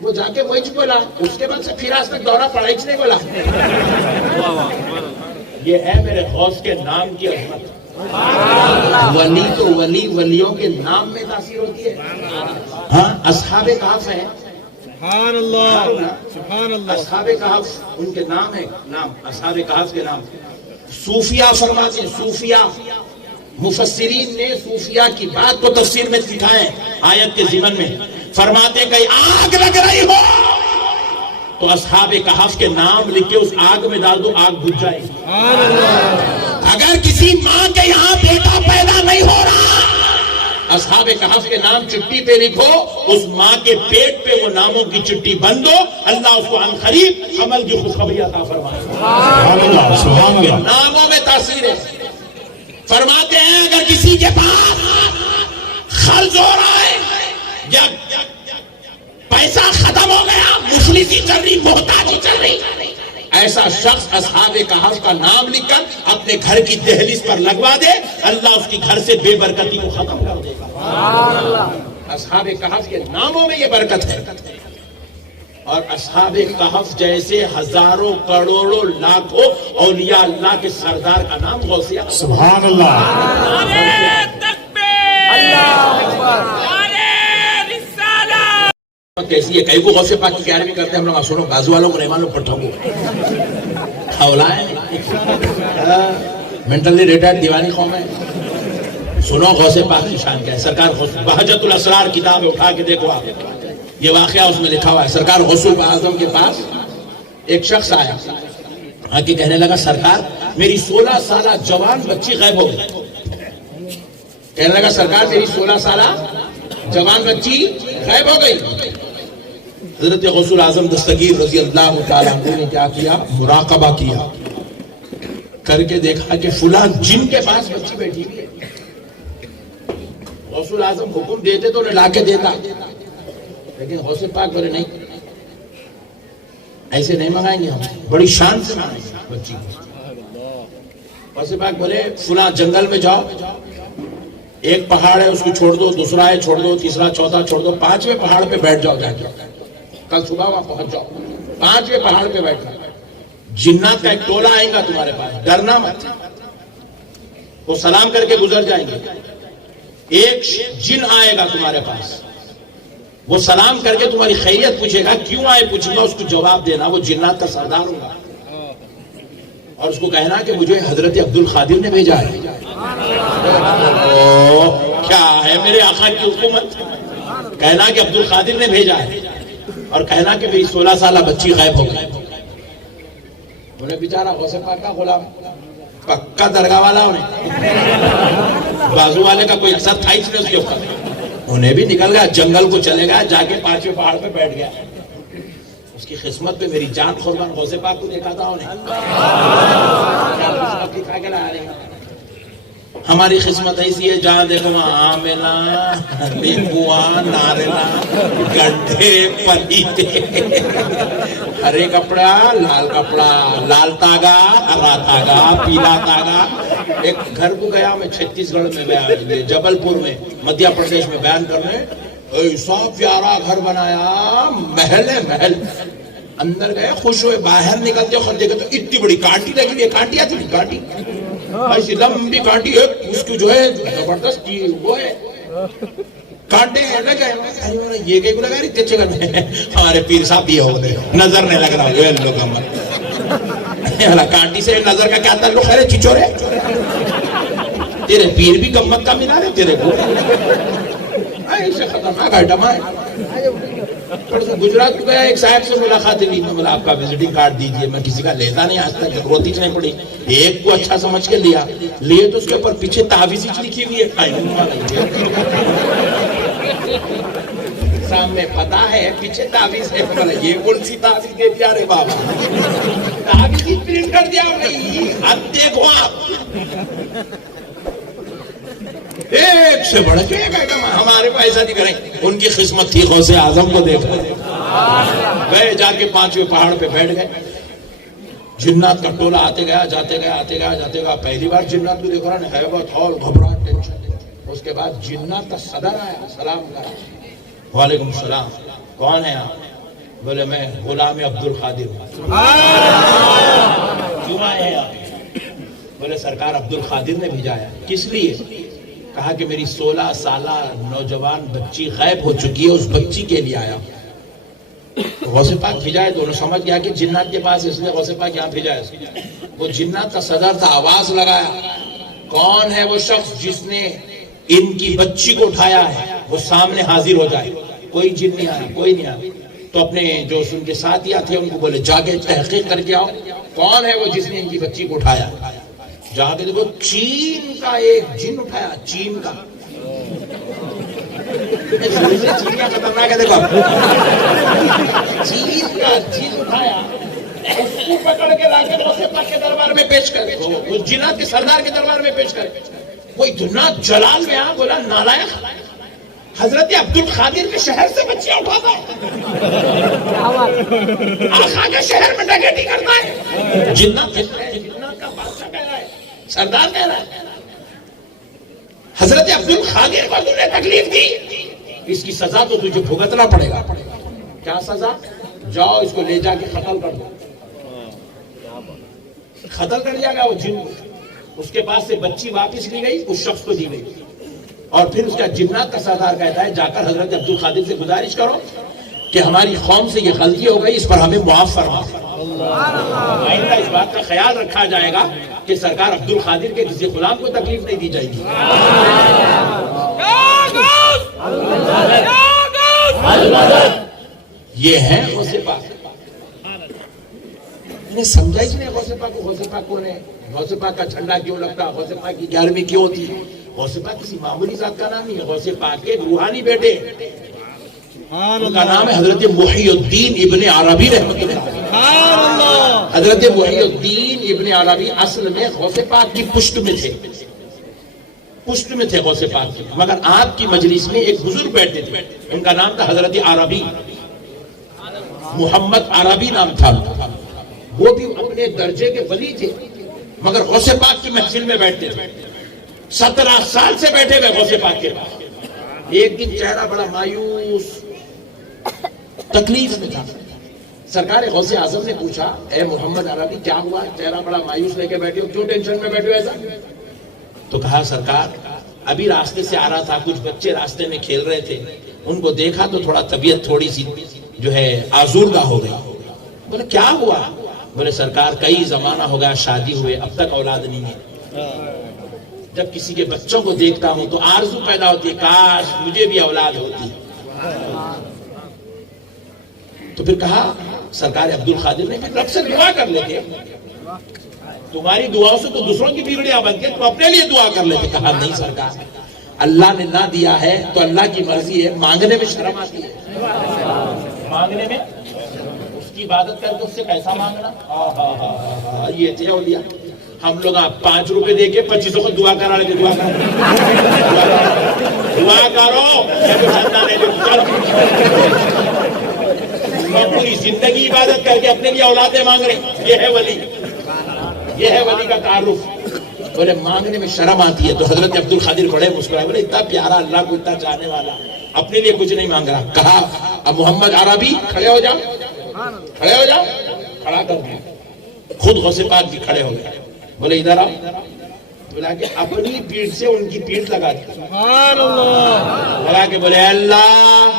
وہ جا کے وہی بولا, اس کے بعد سے پھر آج تک دورہ پڑھائی نہیں بولا. یہ ہے میرے غوث کے نام کی عظمت. ولی تو ولی ولیوں کے نام میں تاثیر ہوتی ہے. ہاں اصحاب کہف ہیں, سبحان اللہ, سبحان اللہ. اصحاب کہف ان کے نام ہے, نام اصحاب کہف کے نام. صوفیہ فرماتے ہیں, صوفیہ مفسرین نے صوفیہ کی بات کو تفسیر میں لکھا ہے آیت کے ضمن میں. فرماتے ہیں کہ آگ لگ رہی ہو تو اصحاب کہف کے نام لکھ کے اس آگ میں ڈال دو, آگ بجھ جائے گی. اگر کسی ماں کے یہاں بیٹا پیدا نہیں ہو رہا, اصحاب کہف کے نام چٹھی پہ لکھو, اس ماں کے پیٹ پہ وہ ناموں کی چٹھی بند ہو, اللہ اس کو عنقریب عمل کی خوشخبری عطا فرمائے. سبحان اللہ. ناموں میں تاثیر ہے. فرماتے ہیں اگر کسی کے پاس خرچ ہو رہا ہے یا پیسہ ختم ہو گیا, مفلسی چل رہی, محتاجی چل رہی, ایسا شخص اصحاب کہف کا نام لکھ کر اپنے گھر کی دہلیز پر لگوا دے, اللہ اس کی گھر سے بے برکتی کو ختم کر دے گا. اصحاب کہف کے ناموں میں یہ برکت ہے. اور اصحاب کہف جیسے ہزاروں کروڑوں لاکھوں اولیاء اللہ کے سردار کا نام غوث اعظم. سبحان اللہ. نعرہ تکبیر, اللہ اکبر, نعرہ رسالت. کیسی ہے, کئی کو غوث پاک کی پیاری بھی کرتے ہیں ہم لوگ. سنو غازی والوں کو, رحمانوں پٹھوں کو اولا ہے, مینٹلی ریٹائرڈ دیوانی قوم ہے. سنو غوث پاک کی شان کیا ہے. سرکار بہجت الاسرار کتاب ہے, اٹھا کے دیکھو آپ, یہ واقعہ اس میں لکھا ہوا ہے. سرکار غوث اعظم کے پاس ایک شخص آیا, آ کے کہنے لگا سرکار میری 16 سالہ جوان بچی غائب ہو گئی. کہنے لگا سرکار میری 16 سالہ جوان بچی غائب ہو گئی. حضرت غوث اعظم دستگیر رضی اللہ تعالیٰ عنہ نے کیا کیا, مراقبہ کیا, کر کے دیکھا کہ فلاں جن کے پاس بچی بیٹھی ہوئی ہے. غوث اعظم حکم دیتے تو لا کے دیتا, لیکن غوث پاک بولے نہیں, ایسے نہیں منگائیں گے, ہم بڑی شان سے منگائیں گے بچی کو. غوث پاک بولے فلاں جنگل میں جاؤ, ایک پہاڑ ہے اس کو چھوڑ دو, دوسرا ہے چھوڑ دو, تیسرا چوتھا چھوڑ دو, 5ویں پہاڑ پہ بیٹھ جاؤ, جا کے کل صبح وہاں پہنچ جاؤ. 5ویں پہاڑ پہ بیٹھنا, جنات کا ایک ٹولہ آئے گا تمہارے پاس, ڈرنا مت, وہ سلام کر کے گزر جائیں گے. ایک جن آئے گا تمہارے پاس, وہ سلام کر کے تمہاری خیریت پوچھے گا, کیوں آئے پوچھے گا, اس کو جواب دینا, وہ جنات کا سردار ہوگا, اور اس کو کہنا کہ مجھے حضرت عبد القادر نے بھیجا ہے. کیا ہے میرے آقا کی حکومت, کہنا کہ عبد القادر نے بھیجا ہے, اور کہنا کہ میری 16 سالہ بچی غائب ہو گئی. انہیں بیچارہ غوث پاک کا غلام, پکا درگاہ والا, انہیں بازو والے کا کوئی اثر تھا ہی نہیں اس کے اوپر. انہیں بھی نکل گیا, جنگل کو چلے گیا, جا کے 5ویں پہاڑ پہ بیٹھ گیا. اس کی قسمت پہ میری جان قربان, غوث پاک کو دیکھا تھا انہیں. ہماری قسمت ایسی ہے جہاں دیکھو وہاں آملہ لیمبوا ناریلا گڈھے پلیتے ہرے کپڑا لال تاگا ہرا تاگا پیلا تاگا. ایک گھر کو گیا میں چھتیس گڑھ میں گیا جبل پور میں مدھیہ پردیش میں بیان کرنے. ایسا پیارا گھر بنایا محل ہے محل. اندر گئے خوش ہوئے باہر نکلتے ہو دیکھے تو اتنی بڑی کانٹی لگی ہے. کانٹی آتی نہیں کانٹی ایسی لمبی کانٹی ہے اس کی جو ہے زبردست وہ ہے کانٹے لگے. یہ کہیں کو لگا رہی تھے چکر میں ہمارے پیر صاحب یہ ہو گئے نظر نہیں لگ رہا ہوئے لوگ ہمارے کانٹی سے نظر کا کیا تعلق ہے چچورے تیرے پیر بھی گمت کا منا رہے تیرے کو ایسے خطرناک آئٹم ہے. گجرات کو گیا ایک صاحب سے ملاقات لی تو بولا آپ کا وزٹنگ کارڈ دیجئے. میں کسی کا لیتا نہیں آج تک ضرورت ہی نہیں پڑی. ایک کو اچھا سمجھ کے لیا لیے تو اس کے اوپر پیچھے تعویذ لکھی ہوئی ہے سامنے پتا ہے پیچھے تعویذ ہے. یہ کون سی تعویذ دے دیا رے بابا تعویذ ہی پرنٹ کر دیا بھائی. اب دیکھو آپ ایک سے بڑھ کے ایک آئٹم. ہمارے کو ایسا نہیں کریں. ان کی قسمت تھی غوث اعظم کو دیکھا گئے جا کے 5ویں پہاڑ پہ بیٹھ گئے. جنات کا ٹولہ آتے گیا جاتے گیا. پہلی بار جنات کو دیکھ رہا ہے بہت ہال گھبراہٹ ٹینشن. اس کے بعد جنات کا صدر آیا سلام کرا. وعلیکم السلام. کون ہے آپ؟ بولے میں غلام عبد القادر ہوں. کیوں آئے ہیں آپ؟ بولے سرکار عبد القادر نے بھیجا ہے. کس لیے؟ کہا کہ میری 16 سالہ نوجوان بچی غائب ہو چکی ہے اس بچی کے لیے آیا. غوث پاک بھیجا ہے. دونوں سمجھ گیا کہ جنات کے پاس اس لیے غوث پاک یہاں بھیجا ہے. وہ جنات کا صدر تھا. آواز لگایا کون ہے وہ شخص جس نے ان کی بچی کو اٹھایا ہے وہ سامنے حاضر ہو جائے. کوئی جن نہیں آیا کوئی نہیں آیا. تو اپنے جو ان کے ساتھیاں تھے ان کو بولے جا کے تحقیق کر کے آؤ کون ہے وہ جس نے ان کی بچی کو اٹھایا. جہاں کے دیکھو چین کا ایک جن اٹھایا. چین کا چین کا خطرناک ہے. دیکھو چین کا جن اٹھایا اس کو پکڑ کے لا کے غوث پاک کے دربار میں پیش کر اس جنات کے سردار کے دربار میں پیش کر. وہ اتنا جلال میں بولا نالائق حضرت عبد القادر کے شہر سے بچیاں اٹھاتا آقا کے شہر میں ڈکیتی کرتا ہے. جنات کا بادشاہ کہہ رہا ہے سردار کہہ رہا ہے حضرت عبد القادر کو تم نے تکلیف دی اس کی سزا تو تجھے بھگتنا پڑے گا. کیا سزا؟ جاؤ اس کو لے جا کے قتل کر دو. قتل کر دیا گیا وہ جن کو. اس کے پاس سے بچی واپس لی گئی اس شخص کو دی گئی. اور پھر اس کا جنات کا سردار کہتا ہے جا کر حضرت عبد القادر سے گزارش کرو کہ ہماری قوم سے یہ غلطی ہو گئی اس پر ہمیں معاف فرما. آئندہ اس بات کا خیال رکھا جائے گا کہ سرکار عبد القادر کے کسی غلام کو تکلیف نہیں دی جائے گی. یہ ہے غوث پاک. انہیں سمجھا ہی نہیں غوث پاک کو. غوث پاک کون ہے؟ غوث پاک کا جھنڈا کیوں لگتا؟ غوث پاک کی 11ویں کیوں ہوتی؟ غوث پاک کسی معمولی ذات کا نام نہیں ہے. غوث پاک کے روحانی بیٹے ان کا نام ہے حضرت محی الدین ابن عربی رحمۃ اللہ. حضرت محی الدین ابن عربی اصل میں غوث پاک کی پشت میں تھے غوث پاک کی. مگر آپ کی مجلس میں ایک بزرگ بیٹھے تھے ان کا نام تھا حضرت عربی. محمد عربی نام تھا. وہ بھی اپنے درجے کے ولی تھے مگر غوث پاک کی محفل میں بیٹھتے تھے. 17 سال سے بیٹھے ہوئے غوث پاک کے پاس. ایک دن چہرہ بڑا مایوس تکلیف میں تھا. سرکار غوث اعظم نے پوچھا اے محمد عربی کیا ہوا؟ چہرہ بڑا مایوس لے کے بیٹھے ہو, کیوں ٹینشن میں بیٹھے ہو ایسا؟ تو کہا سرکار ابھی راستے سے آ رہا تھا, کچھ بچے راستے میں کھیل رہے تھے, ان کو دیکھا تو تھوڑا طبیعت تھوڑی سی جو ہے آزردہ ہو گئی. بولے کیا ہوا؟ بولے سرکار کئی زمانہ ہو گیا شادی ہوئے اب تک اولاد نہیں ہے. جب کسی کے بچوں کو دیکھتا ہوں تو آرزو پیدا ہوتی ہے کاش مجھے بھی اولاد ہوتی. تو پھر کہا سرکار عبد القادر نے پھر رب سے دعا کر لیتے, تمہاری دعاؤں سے تو دوسروں کی بگڑیاں بنتی ہیں, تو اپنے لیے دعا کر لیتے. کہا نہیں سرکار اللہ نے نہ دیا ہے تو اللہ کی مرضی ہے, مانگنے میں شرم آتی ہے. مانگنے میں اس کی عبادت کر کے اس سے پیسہ مانگنا یہ تھے اولیاء. ہم لوگ آپ 5 روپے دے کے 2500 کو دعا کرا رہے تھے. دعا کرو پوری زندگی عبادت کر کے اپنے لیے اولادیں مانگ رہے. یہ ہے ولی, یہ ہے ولی کا تعارف. بولے مانگنے میں شرم آتی ہے. تو حضرت عبد القادر بڑے مسکرائے, بولے اتنا پیارا, اللہ کو اتنا چاہنے والا, اپنے لیے کچھ نہیں مانگ رہا. کہا اب محمد عربی کھڑے ہو جاؤ, کھڑے ہو جاؤ. کھڑا کر دیا, خود غوث پاک بھی کھڑے ہو گئے. بولے ادھر آؤ. بولا کہ اپنی پیٹھ سے ان کی پیٹھ لگا دی. سبحان اللہ. بولا کہ بولے اللہ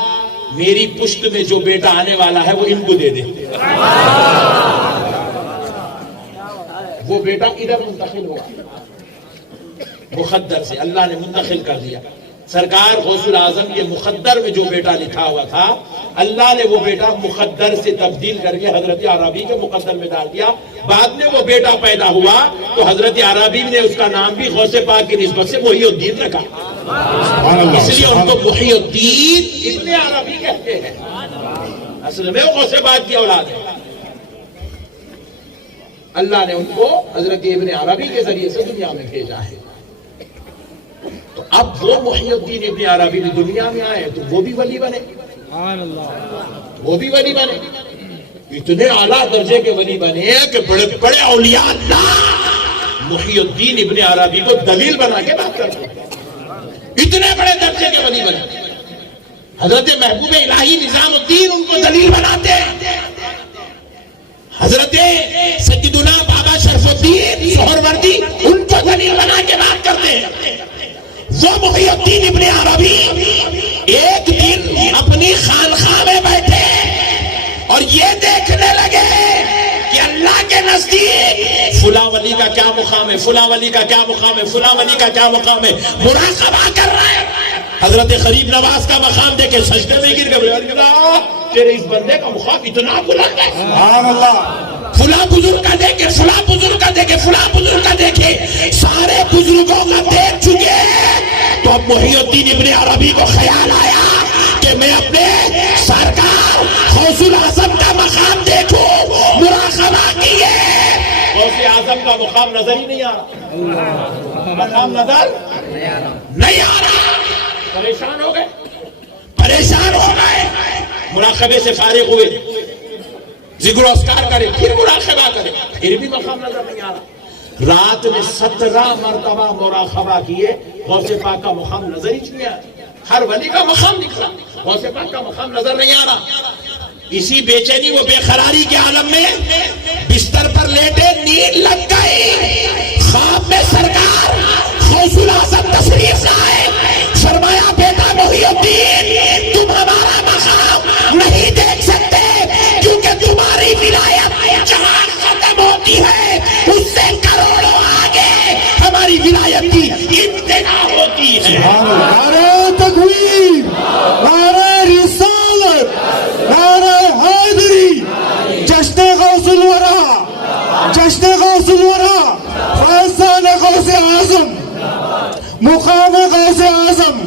میری پشت میں جو بیٹا آنے والا ہے وہ ان کو دے دے. وہ بیٹا ادھر منتقل ہوا مخدر سے, اللہ نے منتقل کر دیا. سرکار غوث الاعظم کے مخدر میں جو بیٹا لکھا ہوا تھا, اللہ نے وہ بیٹا مخدر سے تبدیل کر کے حضرت عربی کے مقدر میں ڈال دیا. بعد میں وہ بیٹا پیدا ہوا تو حضرت عربی نے اس کا نام بھی غوث پاک کی نسبت سے محی الدین رکھا. اس لیے ان کو محی الدین ابن عربی کہتے ہیں. اصل میں وہ غوث پاک کی اولاد ہے. اللہ نے ان کو حضرت ابن عربی کے ذریعے سے دنیا میں بھیجا ہے. تو اب وہ محی الدین ابن عربی بھی دنیا میں آئے تو وہ بھی ولی بنے. سبحان اللہ. وہ بھی ولی بنے. اتنے اعلیٰ درجے کے ولی بنے کہ بڑے بڑے اولیاء اللہ محی الدین ابن عربی کو دلیل بنا کے بات کرتے ہیں. اتنے بڑے درجے کے ولی بنے. حضرت محبوب الہی نظام الدین ان کو دلیل بناتے ہیں. حضرت سیدنا بابا شرف الدین سہروردی ان کو دلیل بنا کے بات کرتے ہیں. وہ محی الدین ابن عربی ایک دن اپنی خانقاہ میں بیٹھے اور یہ دیکھنے لگے کہ اللہ کے نزدیک فلاں ولی کا کیا مقام ہے, فلاں ولی کا کیا مقام ہے, فلاں ولی کا کیا مقام ہے. مراقبہ کر رہے ہیں. حضرت غریب نواز کا مقام دیکھے سجدے میں گر گئے. تیرے اس بندے کا مقام اتنا بلند ہے. سبحان اللہ. فلاں بزرگ کا دیکھے, فلاں بزرگ کا دیکھے, فلاں بزرگ کا دیکھے. سارے بزرگوں کا دیکھ چکے تو اب محی الدین ابن عربی کو خیال آیا کہ میں اپنے سرکار غوث الاعظم کا مقام دیکھوں. مراقبہ کیے. غوث اعظم کا مقام نظر ہی نہیں آ رہا. مقام نظر نہیں آ رہا. پریشان ہو گئے, پریشان ہو گئے. مراقبے سے فارغ ہوئے, ذکر و اذکار کرے, پھر مراقبہ کرے, پھر بھی مقام نظر نہیں آ رہا. رات میں 17 مرتبہ مراقبہ کیے, غوث پاک کا مقام نظر ہی نہیں آ رہا. ہر ولی کا مقام دکھ رہا, غوث پاک کا مقام نظر نہیں آ رہا. اسی بے چینی و بے قراری کے عالم میں بستر پر لیٹے, نیند لگ گئی. خواب میں سرکار غوث الاعظم تشریف لائے. فرمایا بیٹا محی الدین تم ہمارا مقام نہیں دیکھ سکتے کیونکہ تمہاری ولایت جہاں ختم ہوتی ہے اس سے کروڑوں آگے ہماری ولایت کی ابتدا ہوتی ہے. نعرہ تکبیر, نعرہ رسالت, نعرہ حیدری. جشن غوث الورا, جشن غوث الورا, فیضان غوث اعظم, مقام غوث اعظم.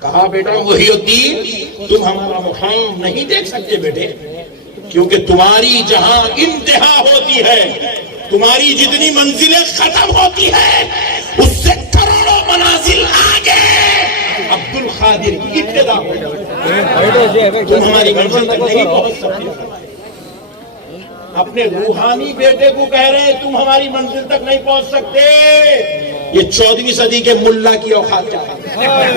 کہا بیٹا محی الدین تم ہمارا مقام نہیں دیکھ سکتے بیٹے کیونکہ تمہاری جہاں انتہا ہوتی ہے, تمہاری جتنی منزلیں ختم ہوتی ہے اس سے کروڑوں منازل آگے عبد القادر کی ابتدا ہوتی ہے. تم ہماری منزل تک نہیں پہنچ سکتے. اپنے روحانی بیٹے کو کہہ رہے ہیں تم ہماری منزل تک نہیں پہنچ سکتے. یہ 14ویں صدی کے ملا کی اوقات کیا ہے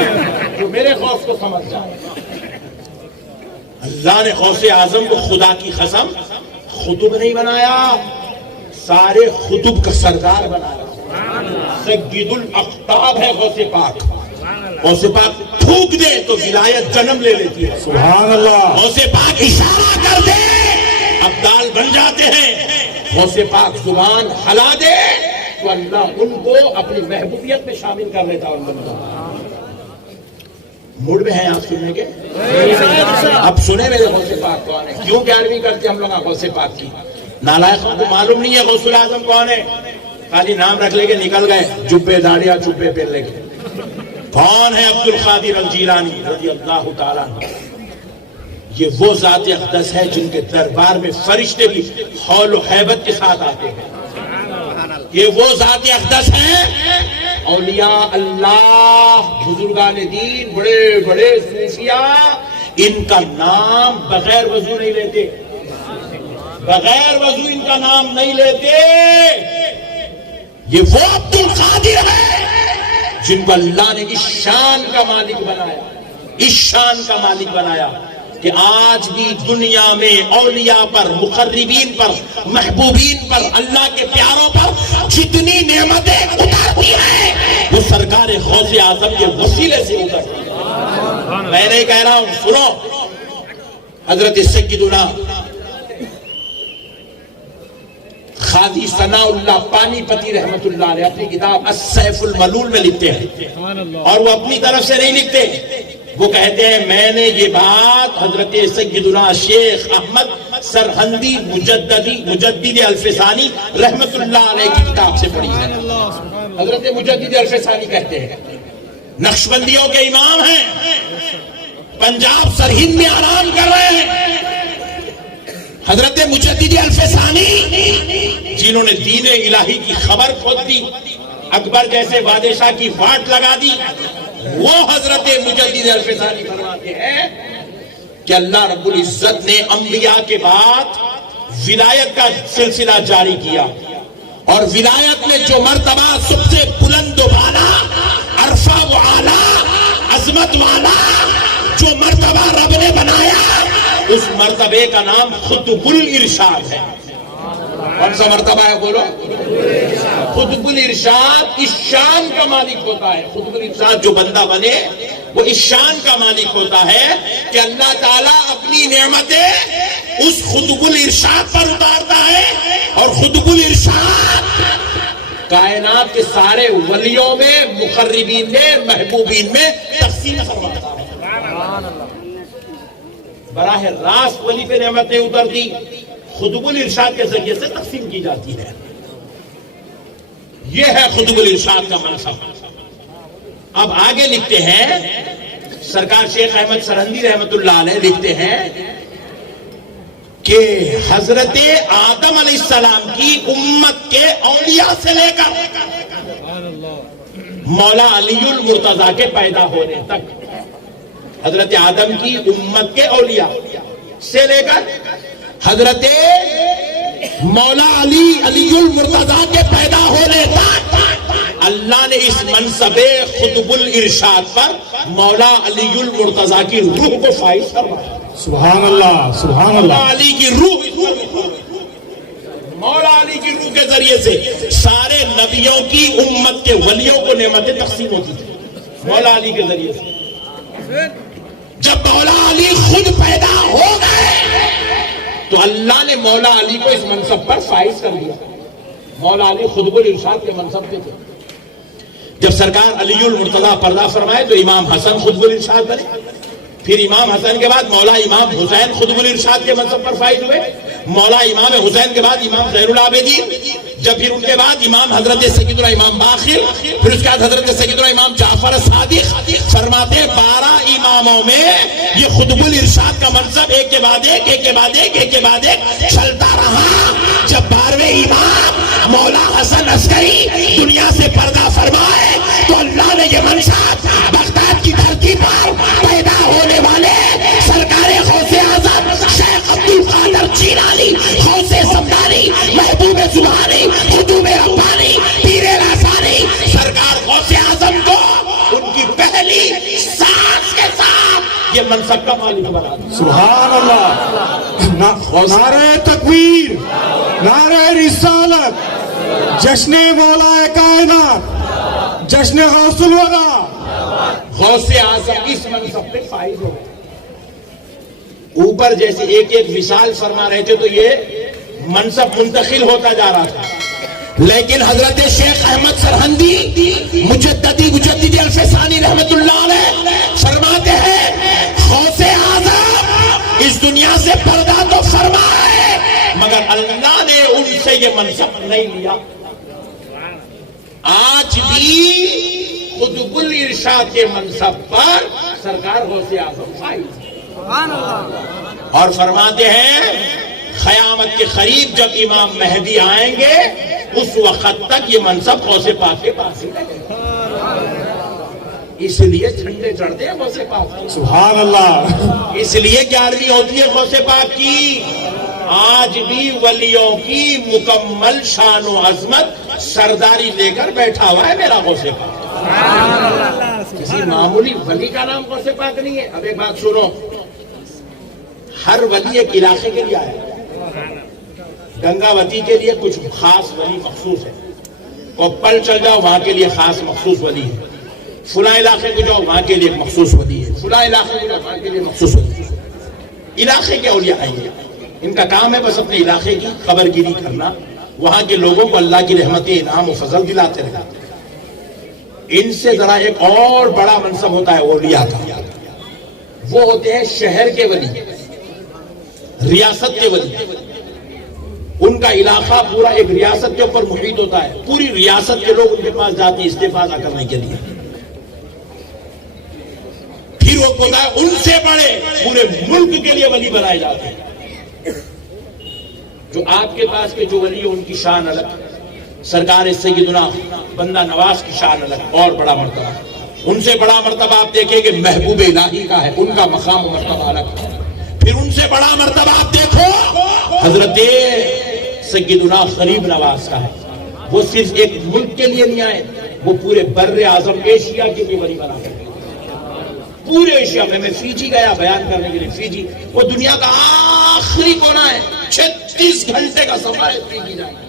جو میرے غوث کو سمجھ جائے. اللہ نے غوث اعظم کو خدا کی قسم خطب نہیں بنایا, سارے خطب کا سردار بنایا. سید الاقطاب ہے غوث پاک. غوث پاک تھوک دے تو ولایت جنم لے لیتی ہے. سبحان اللہ. غوث پاک اشارہ کر دے ابدال بن جاتے ہیں. غوث پاک زبان ہلا دے تو اللہ ان کو اپنی محبوبیت میں شامل کر لیتا ہے. موڈ میں ہیں آپ سننے کے؟ اب سنے میرے غوث پاک کون ہے. کیوں 11ویں کرتے ہم لوگ غوث پاک کی؟ نالائقوں کو معلوم نہیں ہے غوث الاعظم کون ہے, خالی نام رکھ لے کے نکل گئے, جبے داڑیاں چبے پھر لے کے. کون ہے عبد القادر الجیلانی رضی اللہ تعالیٰ عنہ. یہ وہ ذات اقدس ہے جن کے دربار میں فرشتے بھی حول و ہیبت کے ساتھ آتے ہیں. کہ وہ ذات اقدس ہیں، اولیاء اللہ، بزرگان دین، بڑے بڑے صوفیاء، ان کا نام بغیر وضو نہیں لیتے، بغیر وضو ان کا نام نہیں لیتے۔ یہ وہ عبد القادر ہے جن کو اللہ نے اس شان کا مالک بنایا، اس شان کا مالک بنایا کہ آج بھی دنیا میں اولیاء پر، مقربین پر، محبوبین پر، اللہ کے پیاروں پر جتنی نعمتیں اترتی ہیں وہ سرکار غوث اعظم کے وسیلے سے اترتی ہیں۔ میں نہیں کہہ رہا ہوں، سنو، حضرت سیدنا قاضی ثناء اللہ پانی پتی رحمت اللہ علیہ اپنی کتاب السیف الملول میں لکھتے ہیں، اور وہ اپنی طرف سے نہیں لکھتے، وہ کہتے ہیں میں نے یہ بات حضرت سیدنا شیخ احمد سرہندی مجدد الفسانی رحمت اللہ علیہ کی کتاب سے پڑھی ہے۔ حضرت مجدد الفسانی کہتے ہیں نقشبندیوں کے امام ہیں، پنجاب سرہند میں آرام کر رہے ہیں، حضرت مجدد الفسانی جنہوں نے دین الہی کی خبر کھود دی، اکبر جیسے بادشاہ کی واٹ لگا دی، وہ حضرت مجدد الفسانی فرماتے ہیں کہ اللہ رب العزت نے انبیاء کے بعد ولایت کا سلسلہ جاری کیا، اور ولایت میں جو مرتبہ سب سے بلند و بالا، عرفہ و اعلیٰ، عظمت والا جو مرتبہ رب نے بنایا، اس مرتبے کا نام خطب الارشاد ہے۔ کون سا مرتبہ ہے بولو؟ خطب الارشاد اس شان کا مالک ہوتا ہے۔ خطب الارشاد جو بندہ بنے وہ اس شان کا مالک ہوتا ہے کہ اللہ تعالیٰ اپنی نعمتیں اس خطب الارشاد پر اتارتا ہے، اور خطب الارشاد کائنات کے سارے ولیوں میں، مقربین میں، محبوبین میں تقسیم فرماتا ہے۔ براہ راست ولی پہ نعمتیں اترتی، خطب الارشاد کے ذریعے سے تقسیم کی جاتی ہے۔ یہ ہے خطب الارشاد کا منصب۔ اب آگے لکھتے ہیں سرکار شیخ احمد سرہندی رحمت اللہ علیہ لکھتے ہیں کہ حضرت آدم علیہ السلام کی امت کے اولیاء سے لے کر مولا علی المرتضیٰ کے پیدا ہونے تک، حضرت آدم کی امت کے اولیاء سے لے کر حضرت مولا علی المرتضیٰ کے پیدا ہونے تک اللہ نے اس منصب خطب الارشاد پر مولا علی المرتضیٰ کی روح کو فائز فرمایا۔ سبحان اللہ، سبحان اللہ۔ مولا علی کی روح، مولا علی کی روح کے ذریعے سے سارے نبیوں کی امت کے ولیوں کو نعمتیں تقسیم ہوتی تھی، مولا علی کے ذریعے سے۔ جب مولا علی خود پیدا ہو گئے تو اللہ نے مولا علی کو اس منصب پر فائز کر دیا۔ مولا علی خطب الارشاد کے منصب پہ تھے۔ جب سرکار علی المرتضیٰ پردہ فرمائے تو امام حسن خطب الارشاد بنے، پھر امام حسن کے بعد مولا امام حسین خطب الارشاد کے منصب پر فائز ہوئے، مولا امام حسین کے بعد امام زین العابدین، جب پھر ان کے بعد امام حضرت سیدنا امام باقر، پھر اس کے بعد حضرت سیدنا امام جعفر صادق۔ فرماتے ہیں 12 اماموں میں یہ خطب الارشاد کا منصب ایک کے بعد ایک، ایک کے بعد ایک، ایک کے بعد ایک چلتا رہا۔ جب 12ویں امام مولا حسن عسکری دنیا سے پردہ فرمائے تو اللہ نے یہ منصب بغداد کی دھرتی پر پیدا ہونے والے سرکار غوث اعظم شیخ عبد القادر جیلانی، غوث سمدانی، محبوب زبانی، قطب ربانی، پیر رسانی، سرکار غوث اعظم کو ان کی پہلی سانس کے ساتھ یہ منصب کا مالک بنا دیا۔ سبحان اللہ۔ نعرہ تکبیر، نعرہ رسالت، جشن مولا کائنات، جشن غوث الورا۔ غوث اعظم اس منصب پہ فائز ہو گئے۔ اوپر جیسے ایک ایک مثال فرما رہے تھے تو یہ منصب منتقل ہوتا جا رہا تھا، لیکن حضرت شیخ احمد سرہندی مجدد الفسانی رحمت اللہ علیہ فرماتے ہیں غوث اعظم اس دنیا سے پردہ تو فرمائے مگر اللہ نے ان سے یہ منصب نہیں لیا۔ آج بھی خطب الارشاد کے منصب پر سرکار غوث اعظم فائز ہے، اور فرماتے ہیں قیامت کے قریب جب امام مہدی آئیں گے اس وقت تک یہ منصب غوث پاک کے پاس ہی رہے، اس لیے جھنڈے چڑھتے ہیں غوث پاک کی، سبحان اللہ، اس لیے 11ویں ہوتی ہے غوث پاک کی۔ آج بھی ولیوں کی مکمل شان و عظمت سرداری لے کر بیٹھا ہوا ہے میرا غوث پاک، کسی معمولی ولی کا نام غوث پاک نہیں ہے۔ اب ایک بات سنو، ہر ولی ایک علاقے کے لیے آیا، گنگاوتی کے لیے کچھ خاص ولی مخصوص ہے، کوپل چل جاؤ وہاں کے لیے خاص مخصوص ولی ہے، فلاں علاقے کو جاؤ وہاں کے لیے ایک مخصوص ولی ہے، فلاں علاقے کو جاؤ وہاں کے لیے مخصوص ولی ہے۔ علاقے کے اولیاء آئیں گے، ان کا کام ہے بس اپنے علاقے کی خبر گیری کرنا، وہاں کے لوگوں کو اللہ کی رحمت انعام و فضل دلاتے رہنا۔ ان سے ذرا ایک اور بڑا منصب ہوتا ہے اولیاء کا، وہ ہوتے ہیں شہر کے ولی، ریاست کے ولی۔ ان کا علاقہ پورا ایک ریاست کے اوپر محیط ہوتا ہے، پوری ریاست کے لوگ ان کے پاس جاتے ہیں استفادہ کرنے کے لیے۔ پھر وہ ہوتا ہے ان سے بڑے پورے ملک کے لیے ولی بنائے جاتے ہیں۔ جو آپ کے پاس کے جو ولی ہیں ان کی شان الگ، سرکار سیدنا بندہ نواز کی شان الگ اور بڑا مرتبہ، ان سے بڑا مرتبہ آپ دیکھیں کہ محبوب الہی کا ہے، ان کا مقام و مرتبہ الگ ہے۔ پھر ان سے بڑا مرتبہ آپ دیکھو حضرت سیدنا غریب نواز کا ہے، وہ صرف ایک ملک کے لیے نہیں آئے، وہ پورے بر اعظم ایشیا کے لیے ولی بنا کر پورے ایشیا میں فیجی گیا بیان کرنے کے لیے، فیجی وہ دنیا کا آخری کونا ہے، 36 گھنٹے کا سفر ہے فیجی جانا،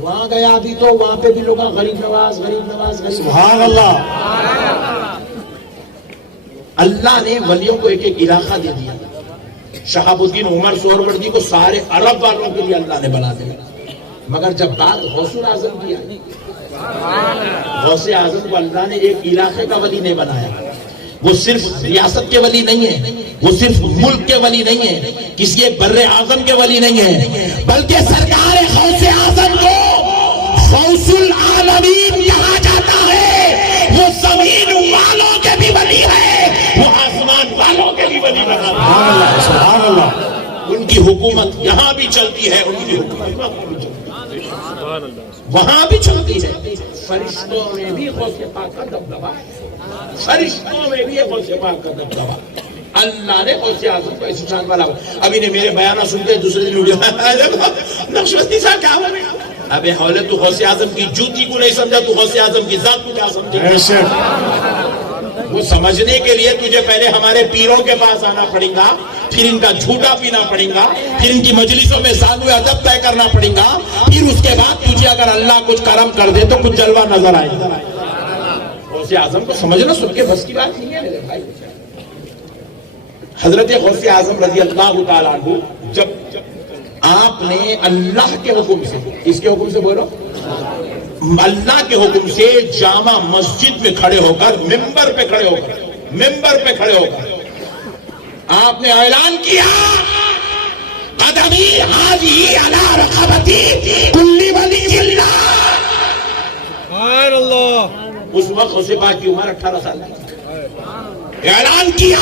وہاں گیا ابھی تو وہاں پہ بھی لوگ غریب نواز غریب نواز غریب، سبحان اللہ۔ اللہ نے ولیوں کو ایک ایک علاقہ دے دیا۔ شہاب الدین عمر سہروردی کو سارے عرب والوں کے لیے اللہ نے بنا دیا، مگر جب بات غوث اعظم کی آئی، غوث اعظم کو اللہ نے ایک علاقے کا ولی نہیں بنایا، وہ صرف ریاست کے ولی نہیں ہے، وہ صرف ملک کے ولی نہیں ہے، کسی ایک بر اعظم کے ولی نہیں ہے، بلکہ سرکار غوث اعظم کو غوث العالمین کہا جاتا ہے۔ وہ زمین والوں کے بھی ولی ہے، وہ آسمان والوں کے بھی ولی بنا ہے۔ سبحان اللہ، ان کی حکومت یہاں بھی چلتی ہے، ان کی حکومت وہاں بھی چلتی ہے۔ فرشتوں میں بھی غوث پاک کا دبدبہ ہے، فرشتوں میں بھی غوث پاک کا دبدبہ۔ اللہ نے غوث اعظم کو ایسی شان والا، ابھی نے میرے بیانہ سنتے دوسرے دن نقشبندی صاحب کیا ہوا؟ ابے حولے تو غوث اعظم کی جوتی کو نہیں سمجھا، تو غوث اعظم کی ذات کو کیا سمجھے؟ وہ سمجھنے کے لیے تجھے پہلے ہمارے پیروں کے پاس آنا پڑے گا، پھر ان کا جھوٹا پینا پڑے گا، پھر ان کی مجلسوں میں سالو ادب طے کرنا پڑے گا، پھر اس کے بعد تجھے اگر اللہ کچھ کرم کر دے تو کچھ جلوہ نظر آئے گا۔ غوث اعظم کو سمجھنا سن کے بس کی بات نہیں ہے میرے بھائی۔ حضرت غوث اعظم رضی اللہ تعالیٰ عنہ جب آپ نے اللہ کے حکم سے، اس کے حکم سے بولو، اللہ کے حکم سے جامع مسجد میں کھڑے ہو کر ممبر پہ کھڑے ہو کر آپ نے اعلان کیا، قدمی حاضی علی رقبتی کل ولی اللہ۔ سبحان اللہ۔ اس وقت غوث پاک کی عمر 18 سال ہے، اعلان کیا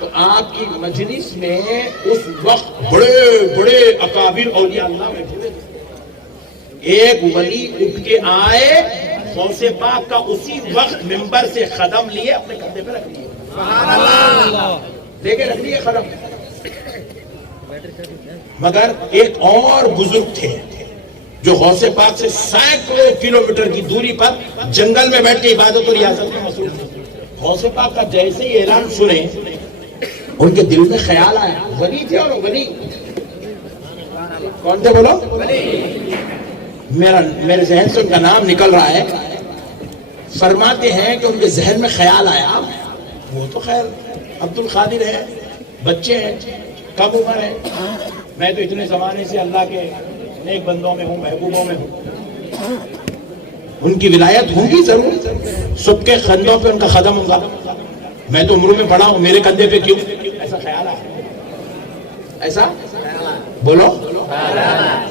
تو آپ کی مجلس میں اس وقت بڑے بڑے اکابر اولیاء اللہ بیٹھے ہوئے تھے۔ ایک ولی اٹھ کے آئے، غوث پاک کا اسی وقت ممبر سے قدم لیے اپنے کندھے پہ رکھ لیے، لے کے رکھ لیے قدم۔ مگر ایک اور بزرگ تھے جو غوث پاک سے سینکڑوں کلومیٹر کی دوری پر جنگل میں بیٹھ کے عبادت و ریاضت میں مصروف تھے۔ غوث پاک کا جیسے ہی اعلان سنے ان کے دل میں خیال آیا، ولی تھے اور ولی کون تھے بولو؟ میرے ذہن سے ان کا نام نکل رہا ہے۔ فرماتے ہیں کہ ان کے ذہن میں خیال آیا، وہ تو خیر عبد القادر ہے، بچے ہیں، کم عمر ہے، میں تو اتنے زمانے سے اللہ کے نیک بندوں میں ہوں، محبوبوں میں ہوں، ان کی ولایت ہوگی ضرور، سب کے کندھوں پہ ان کا قدم ہوگا، میں تو عمر میں بڑا ہوں، میرے کندھے پہ کیوں؟ ایسا خیال آیا، ایسا بولو،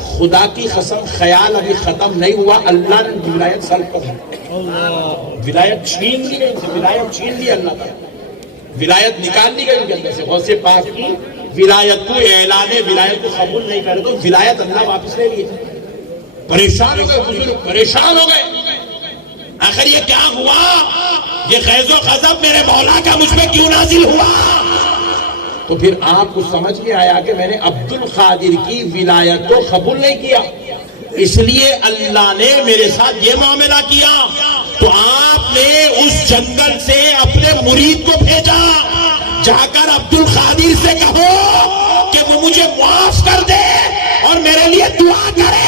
خدا کی قسم خیال ابھی ختم نہیں ہوا، اللہ نے ولایت سلب کر دی، ولایت چھین لی گئی، ولایت چھین لی اللہ تعالیٰ، ولایت نکال لی گئی ان کے اندر سے۔ غوث پاک کی ولایت کو، اعلان ولایت کو قبول نہیں کرے تو ولایت اللہ واپس لے لیے۔ پریشان ہو گئے بزرگ، پریشان ہو گئے، آخر یہ کیا ہوا؟ یہ خیز و غضب میرے مولا کا مجھ پہ کیوں نازل ہوا؟ تو پھر آپ کو سمجھ میں آیا کہ میں نے عبد القادر کی ولایت کو قبول نہیں کیا، اس لیے اللہ نے میرے ساتھ یہ معاملہ کیا۔ تو آپ نے اس جنگل سے اپنے مرید کو بھیجا، جا کر عبد القادر سے کہو کہ وہ مجھے معاف کر دے اور میرے لیے دعا کرے۔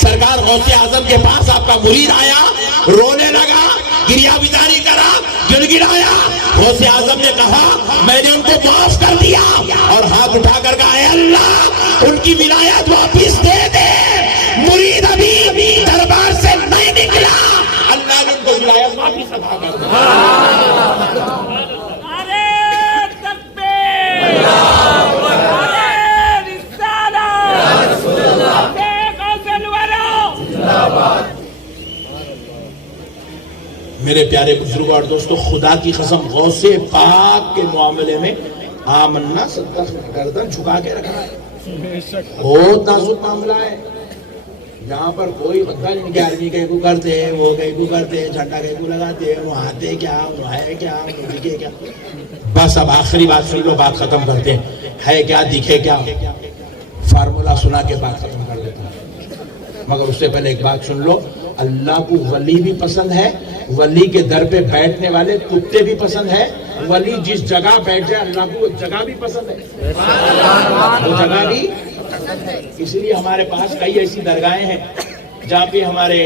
سرکار غوث اعظم کے پاس آپ کا مرید آیا، رونے لگا، گریہ بیداری کرا، گڑ گڑایا۔ غوث اعظم نے کہا میں نے ان کو معاف کر دیا، اور ہاتھ اٹھا کر کہا اے اللہ ان کی ولایت واپس دے دے، مرید ابھی دربار سے نہیں نکلا، اللہ نے ان کو ولایت واپس عطا کر دی۔ نعرہ تکبیر، نعرہ رسالت، شیخ غوث الورا۔ میرے پیارے بزرگوں اور دوستو، خدا کی قسم غوث پاک کے معاملے میں آمنا صدق گردن جھکا کے رکھا ہے، بہت نازک معاملہ ہے۔ یہاں پر کوئی پتہ نہیں کہ آدمی کہیں کو کرتے ہیں، وہ کہیں کو کرتے ہیں، جھنڈا کہیں کو لگاتے ہیں، وہ آتے کیا، وہ ہے کیا، وہ دکھے کیا۔ بس اب آخری بات سن لو، بات ختم کرتے ہیں۔ ہے کیا، دکھے کیا، فارمولا سنا کے بات ختم کر دیتا ہوں، مگر اس سے پہلے ایک بات سن لو، اللہ کو ولی بھی پسند ہے، ولی کے در پہ بیٹھنے والے کتے بھی پسند ہے، ولی جس جگہ بیٹھ جائے اللہ کو وہ جگہ بھی پسند ہے، وہ جگہ بھی۔ اس لیے ہمارے پاس کئی ایسی درگاہیں ہیں جہاں پہ ہمارے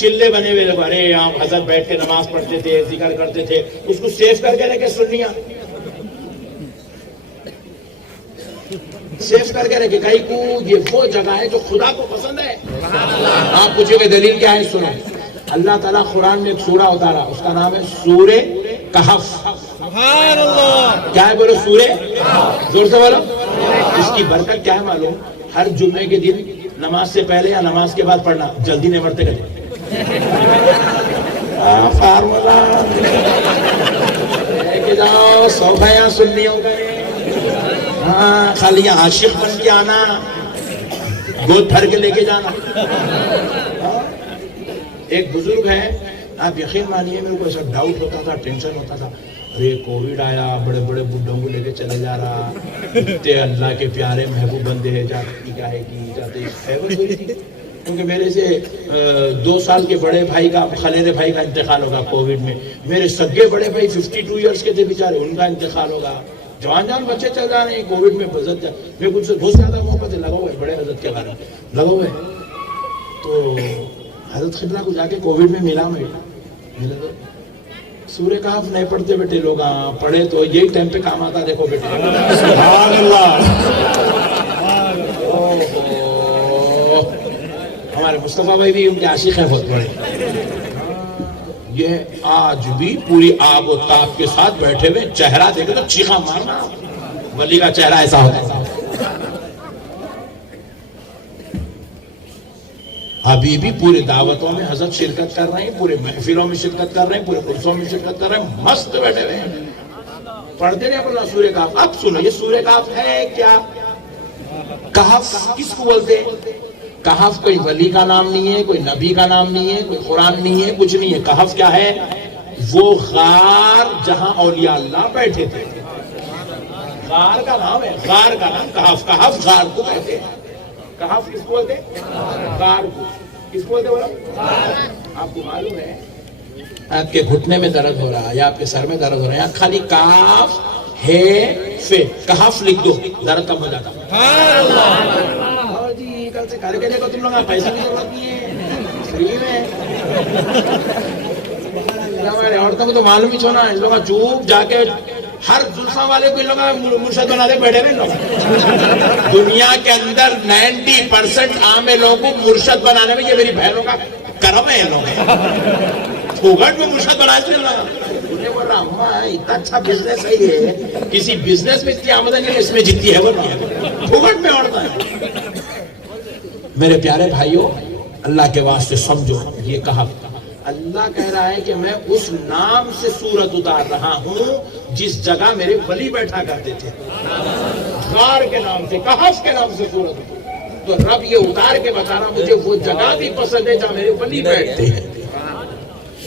چلے بنے ہوئے لوگ، ارے یہاں حضرت بیٹھ کے نماز پڑھتے تھے، ذکر کرتے تھے، اس کو سیو کر کے رکھے، سنیاں سیو کر کے رکھے، کئی کو یہ وہ جگہ ہے جو خدا کو پسند ہے۔ آپ پوچھو کہ دلیل کیا ہے، سنو۔ اللہ تعالیٰ قرآن میں ایک سورہ اتارا، اس کا نام ہے سورہ کہف۔ سبحان اللہ، کیا ہے بولو؟ سورہ، زور سے بولو۔ اس کی برکت کیا ہے معلوم؟ ہر جمعے کے دن نماز سے پہلے یا نماز کے بعد پڑھنا، جلدی نہیں مرتے کرتے۔ فارمولا لے کے جاؤ، صوفیاں سنیوں کا، ہاں خالی عاشق بن کے آنا، گود بھر کے لے کے جانا۔ ایک بزرگ ہے، آپ یقین مانیے میرے کو ایسا ڈاؤٹ ہوتا تھا، ٹینشن ہوتا تھا، ارے کووڈ آیا، بڑے بڑے بڈھوں کو لے کے چلا جا رہا، اتنے اللہ کے پیارے محبوب بندے ہیں، جاتی کیا ہے کی جاتے خیبر ہوئی تھی، کیونکہ میرے سے 2 سال کے بڑے بھائی کا، خلیرے بھائی کا انتقال ہوگا کووڈ میں، میرے سگے بڑے بھائی 52 ایئرس کے تھے بیچارے، ان کا انتقال ہوگا، جوان جان بچے چل جا رہے ہیں کووڈ میں، بزرگ میں کچھ سے بہت زیادہ محبت لگا ہوا ہے بڑے حضرت کے بارے میں لگا ہوا ہے۔ تو حضرت قبلہ کو جا کے کووڈ میں ملا تو سورہ کہف نہیں پڑھتے بیٹے لوگ، پڑھے تو یہی ٹائم پہ کام آتا، دیکھو بیٹے۔ سبحان اللہ۔ ہمارے مصطفیٰ بھائی بھی ان کے عاشق ہیں بہت بڑے، یہ آج بھی پوری آب و تاب کے ساتھ بیٹھے ہوئے، چہرہ دیکھے تو چیخا مارنا، ولی کا چہرہ ایسا ہوتا ہے۔ ابھی بھی پورے دعوتوں میں حضرت شرکت کر رہے ہیں، پورے محفلوں میں شرکت کر رہے ہیں، پورے عرصوں میں شرکت کر رہے ہیں، مست بیٹھے ہوئے ہیں، پڑھتے نہیں اپنا سورہ کہف۔ اب سنو، یہ سورہ کہف ہے کیا؟ کہف کس کو بولتے ہیں؟ کہف کوئی ولی کا نام نہیں ہے، کوئی نبی کا نام نہیں ہے، کوئی قرآن نہیں ہے، کچھ نہیں ہے۔ کہف کیا ہے؟ وہ غار جہاں اولیاء اللہ بیٹھے تھے، غار کا نام ہے، غار کا نام کہف۔ کہف غار کو کہتے ہیں۔ کہف کس کو بولتے ہیں؟ غار کو۔ کس کو بولتے ہیں؟ آپ کو معلوم ہے آپ کے گھٹنے میں درد ہو رہا ہے یا آپ کے سر میں درد ہو رہا ہے، یا خالی کاف ہے فے کہف لکھ دو، درد کم ہو جاتا۔ جی کل سے کر کے دیکھو، تم لوگ پیسہ کی ضرورت نہیں ہے، فری میں۔ ہمارے عورتوں کو تو معلوم ہی چھونا، ان لوگ چوپ جا کے ہر زلفاں والے کو ان لوگ مرشد بنا دے بیٹھے ہوئے لوگ۔ دنیا کے اندر 90% عام لوگوں کو مرشد بنانے میں یہ میری بہنوں کا کرم ہے، لوگ پھوگٹ میں مرشد بنائے تھے۔ انہیں بول رہا اماں اتنا اچھا بزنس ہے، یہ کسی بزنس میں اتنی آمدنی ہے، اس میں جتنی ہے وہ پھوگٹ میں اوڑتا ہے۔ میرے پیارے بھائیوں، اللہ کے واسطے سمجھو، یہ کہا اللہ کہہ رہا ہے کہ میں اس نام سے سورت اتار رہا ہوں جس جگہ میرے ولی بیٹھا کرتے تھے، غار کے نام سے، کہف کے نام سے سورت اتار۔ تو رب یہ اتار کے بتا رہا مجھے وہ جگہ بھی پسند ہے جہاں میرے ولی بیٹھتے ہیں،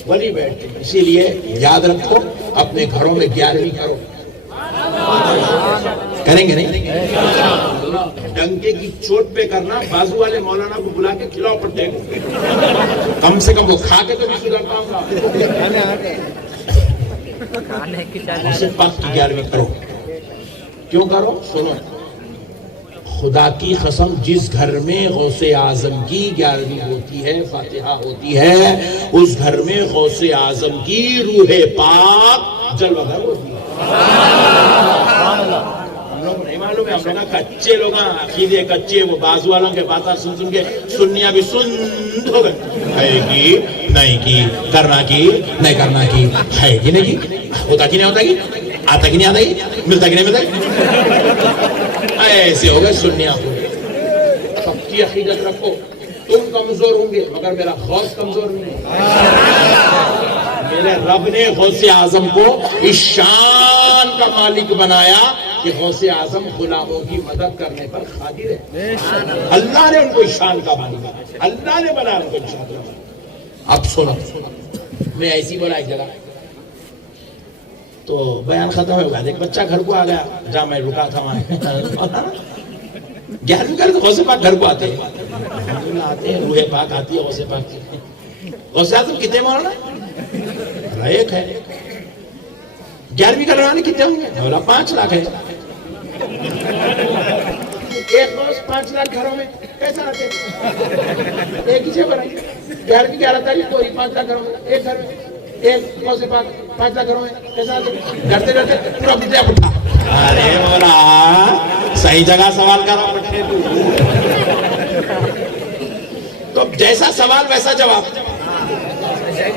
ولی بیٹھتے ہیں. اسی لیے یاد رکھو اپنے گھروں میں 11ویں کرو. کریں گے نہیں؟ ڈنکے کی چوٹ پہ کرنا، بازو والے مولانا کو بلا کے کھلاؤ پٹے کو، کم سے کم وہ کھا کے تو بھی سدھر پاؤں گا. پاک کی 11ویں کرو. کیوں کرو؟ سنو، خدا کی قسم جس گھر میں غوث اعظم کی 11ویں ہوتی ہے، فاتحہ ہوتی ہے، اس گھر میں غوث اعظم کی روح پاک جلوہ گر ہوتی ہے. ہم لوگ نہیں معلوم ہے، ہم لوگ کچے لوگ ہیں، عقیدے کچے، وہ بازو والوں کے باتیں سن سن کے سنیاں بھی سن ہو گئے. ہے کی نہیں کی، کرنا کی نہیں کرنا کی، ہے کی نہیں کی، ہوتا کی نہیں ہوتا کی، آتا کی نہیں آتا کی، ملتا کی نہیں ملتا کی، ایسے ہو گئے سنیاں ہو گئے. سب کی عقیدت رکھو. تم کمزور ہوں گے مگر میرا غوث کمزور نہیں. میرے رب نے غوث اعظم کو اس شان کا مالک بنایا کہ غوث اعظم غلاموں کی مدد کرنے پر قادر ہے. اللہ نے ان کو اس شان کا مالک بنایا، اللہ نے بنایا ان کو اس شان کا مالک. اب سنو، میں ایسی بولا ایک جگہ تو بیان ختم ہو گیا، ایک بچہ گھر کو آ گیا جہاں میں رکا تھا وہاں. 11ویں کرے تو غوث پاک گھر کو آتے ہیں، آتے ہیں، روح پاک آتی ہے غوث پاک کی. غوث اعظم کتنے مولانا؟ ایک ہے. 11ویں کرنے والے کتنے ہوں گے؟ مولا 5 لاکھ ہے. ایک غوث 5 لاکھ گھروں میں کیسا آتے ہیں؟ ایک ہی سے بنائیے. 11ویں 11 تاریخ کو 5 لاکھ گھروں میں ایک گھر میں ایک غوث پاک 5 لاکھ گھروں میں کیسا آتے ہیں؟ ڈرتے ڈرتے پورا بجیا پٹھا. ارے مولا صحیح جگہ سوال کرا پٹھے تو جیسا سوال ویسا جواب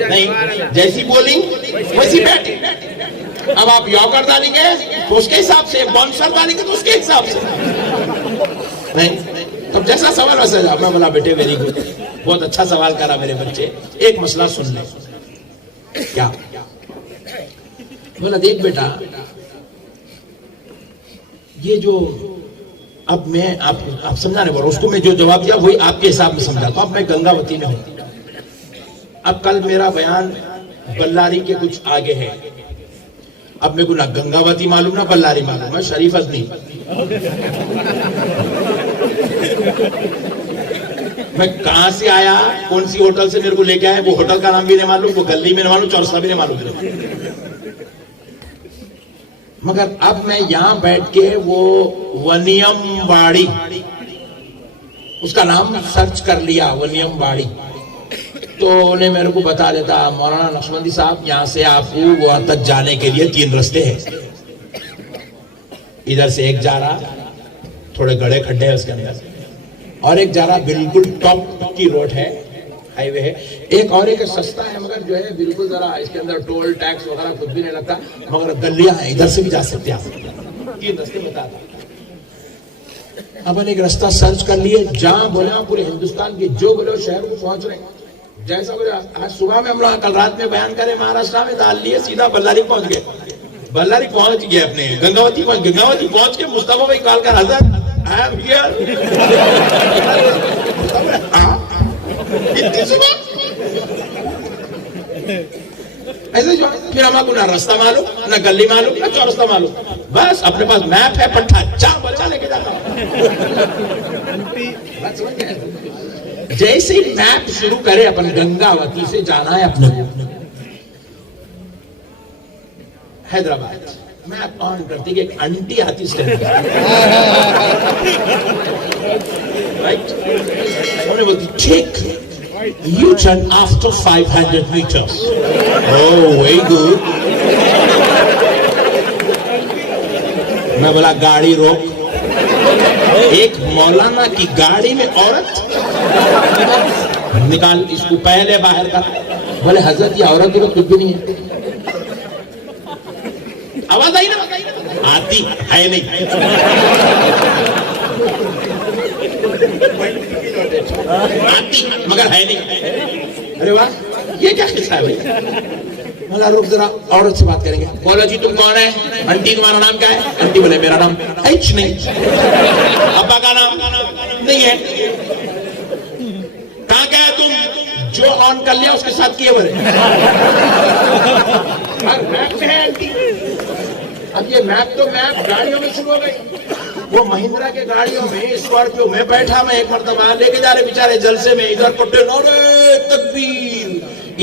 نہیں، جیسی بولی ویسی بیٹھی. اب آپ یوکر ڈالیں گے تو اس کے حساب سے، بانسر ڈالیں گے تو اس کے حساب سے نہیں. تب جیسا سوال ویسا جواب. میں بولا بیٹے ویری گڈ، بہت اچھا سوال کرا میرے بچے، ایک مسئلہ سن لیں. کیا؟ بولا دیکھ بیٹا، یہ جو اب میں آپ سمجھانے پر اس کو میں جو جواب دیا وہی آپ کے حساب میں سمجھا. تو اب میں گنگاوتی میں ہوں. اب کل میرا بیان بلاری کے کچھ آگے ہے. اب میرے کو نہ گنگاوتی معلوم نہ بلاری معلوم ہے، شریف ازنی. میں کہاں سے آیا، کون سی ہوٹل سے میرے کو لے کے آئے، وہ ہوٹل کا نام بھی نہیں معلوم، وہ گلی میں نہیں معلوم، چورسا بھی نہیں معلوم. مگر اب میں یہاں بیٹھ کے وہ ونیم واڑی اس کا نام سرچ کر لیا، ونیم واڑی. تو انہیں میرے کو بتا دیتا مولانا نقشبندی صاحب یہاں سے آپ کو وہاں تک جانے کے لیے 3 رستے ہیں. ادھر سے ایک جا رہا، تھوڑے گڑھے کھڈے ہیں اس کے اندر، اور ایک جا رہا بالکل ٹاپ کی روڈ ہے، ہائی وے ہے. ایک اور ایک سستا ہے مگر جو ہے بالکل ذرا اس کے اندر ٹول ٹیکس وغیرہ کچھ بھی نہیں لگتا، مگر گلیاں ہیں، ادھر سے بھی جا سکتے ہیں آپ. 3 رستے بتاتا. اب ایک رستہ سرچ کر لیے جہاں بولے پورے ہندوستان کے جو بولے شہر کو پہنچ رہے ہیں. جیسا بولے آج صبح میں ہم لوگ کل رات میں بیان کرے مہاراشٹر میں ڈال لیے، سیدھا بلاری پہنچ گئے. بلاری پہنچ گئے، اپنے گنگاوتی پہنچ کے مصطفیٰ بھائی کال کر حضرت اتنی صبح ایسے جو پھر ہمارا کو نہ رستہ معلوم، نہ گلی معلوم، نہ چورستہ معلوم. بس اپنے پاس میپ ہے، پٹھا چاہ بچا لے کے جاتا ہوں. جیسے ہی میپ شروع کرے اپن گنگاوتی سے جانا ہے اپنے حیدرآباد. میپ آن کرتی کہ ایک انٹی آتی اسٹینڈ رائٹ، انہیں بولتی ٹھیک You turn after 500 meters. Oh, very good. میں بولا گاڑی روک. ایک مولانا کی گاڑی میں عورت نکال اس کو پہلے باہر کر. بولے حضرت یہ عورت تو کچھ بھی نہیں ہے. آواز آئی نا؟ آتی ہے نہیں. مگر ہے نہیں. ارے واہ یہ کیا قصہ ہے بھائی؟ بولا رک ذرا عورت سے بات کریں گے. بولا جی تم کون ہے؟ آنٹی تمہارا نام کیا ہے؟ آنٹی بولے میرا نام ایچ نہیں. ابا کا نام نہیں ہے. کہاں گئے تم؟ جو آن کر لیا اس کے ساتھ کیے بھرے. ہر میپ میں ہے آنٹی. اب یہ میپ تو میپ گاڑیوں میں شروع ہو گئی. وہ مہندرا کے گاڑیوں میں اسکارپیو میں بیٹھا میں ایک مرتبہ لے کے جا رہے بیچارے جلسے میں, ادھر پٹے نعرے تکبیر,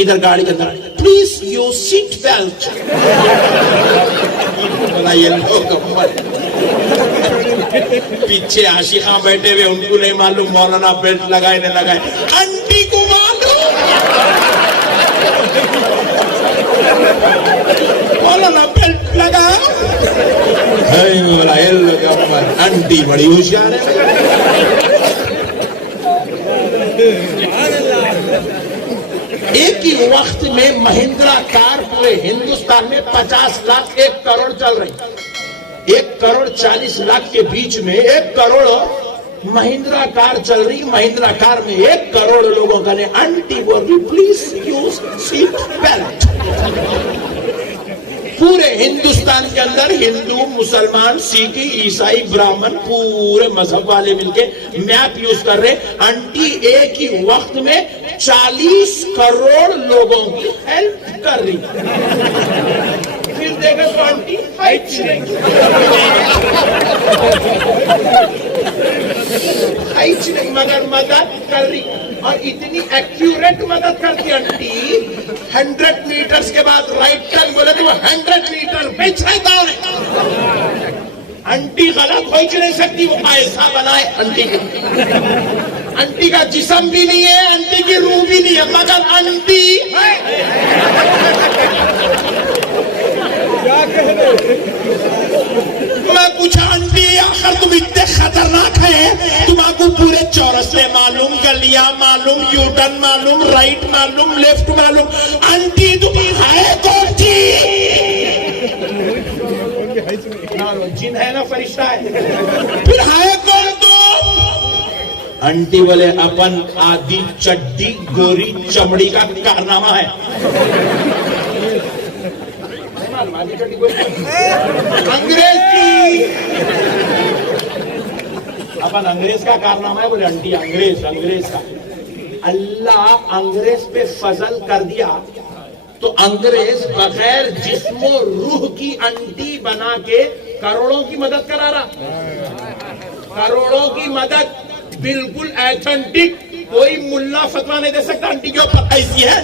ادھر گاڑی کے اندر پلیز یو سیٹ بیلٹ. یہ لوگ پیچھے عاشقاں بیٹھے ہوئے, ان کو نہیں معلوم مولانا بیلٹ لگائے نہ لگائے, آنٹی کو معلوم مولانا بیلٹ لگا. آنٹی بڑی ہوشیار ہے. ایک ہی وقت میں مہندرا کار پورے ہندوستان میں 50 لاکھ 1 کروڑ چل رہی. 1 کروڑ 40 لاکھ کے بیچ میں 1 کروڑ مہندرا کار چل رہی. مہندرا کار میں 1 کروڑ لوگوں کا نے آنٹی بول رہی پلیز یوز سیٹ بیلٹ. پورے ہندوستان کے اندر ہندو, مسلمان, سکھ, عیسائی, برہمن, پورے مذہب والے مل کے میپ یوز کر رہے. آنٹی ایک ہی وقت میں 40 کروڑ لوگوں کی ہیلپ کر رہی. پھر دیکھیں تو آنٹی مگر مدد کر رہی, اور اتنی ایکیوریٹ مدد کرتی آنٹی. 100 میٹرز کے بعد رائٹ ٹرن بولے تو وہ 100 میٹر بیچ رہتا ہے. آنٹی غلط بیچ نہیں سکتی, وہ ایسا بنائے آنٹی کو. آنٹی کا جسم بھی نہیں ہے, آنٹی کی روح بھی نہیں ہے, مگر آنٹی میں پوچھا آنٹی آخر تم اتنے خطرناک ہیں, تم آپ کو پورے چورسے معلوم, گلیاں معلوم, یو ٹرن معلوم, رائٹ معلوم, لیفٹ معلوم, آنٹی تم ہے کون تھی؟ جن ہے نا فرشتہ ہے, پھر ہے کون تم؟ آنٹی بولے اپن آدھی چڈی گوری چمڑی کا کارنامہ ہے. انگریز کی اپن انگریز کا کارنامہ ہے. بولے آنٹی انگریز کا. اللہ انگریز پہ فضل کر دیا تو انگریز بغیر جسم و روح کی آنٹی بنا کے کروڑوں کی مدد کرا رہا. کروڑوں کی مدد بالکل ایتھنٹک. کوئی ملا فتوا نہیں دے سکتا آنٹی کے اوپر ایسی ہے.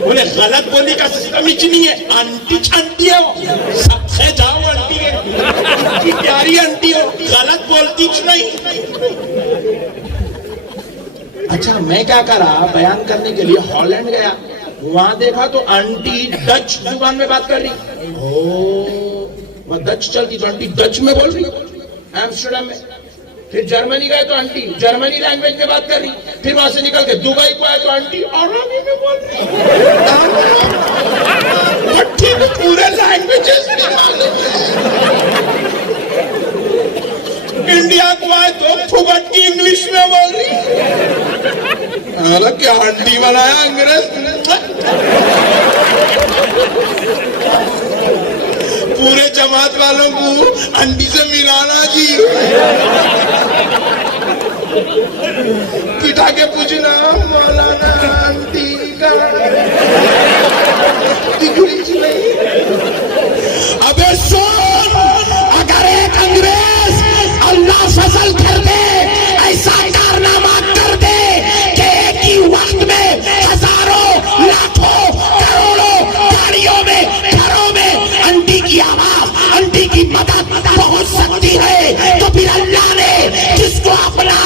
بولے غلط بولی کا سسٹم ہی نہیں ہے. آنٹی چھنٹی ہے, سب سے جاؤ آنٹی ہے, کی پیاری آنٹی ہو, غلط بولتی نہیں. اچھا میں کیا کرا, بیان کرنے کے لیے ہالینڈ گیا, وہاں دیکھا تو آنٹی ڈچ زبان میں بات کر رہی. وہ ڈچ چلتی تو آنٹی ڈچ میں بول رہی. ایمسٹرڈم میں. پھر جرمنی گئے تو آنٹی جرمنی لینگویج میں بات کر رہی. پھر وہاں سے نکل کے دبئی کو آئے تو آنٹی عربی میں بول رہی. پورے لینگویجز میں معلوم ہے. انڈیا کو آئے تو پھوبٹ کی انگلش میں بول رہی. کیا آنٹی بنایا انگریز. پورے جماعت والوں کو آنٹی سے ملانا جی. پٹا کے پوچھنا مولانا آنٹی کا ابے سن, اگر ایک انگریز اللہ فضل کر دے, ایسا کارنامہ کر دے کہ ایک ہی وقت میں ہزاروں لاکھوں کروڑوں گاڑیوں میں گھروں میں آنٹی کی آواز, آنٹی کی مدد پہنچ سکتی ہے, تو پھر اللہ نے جس کو اپنا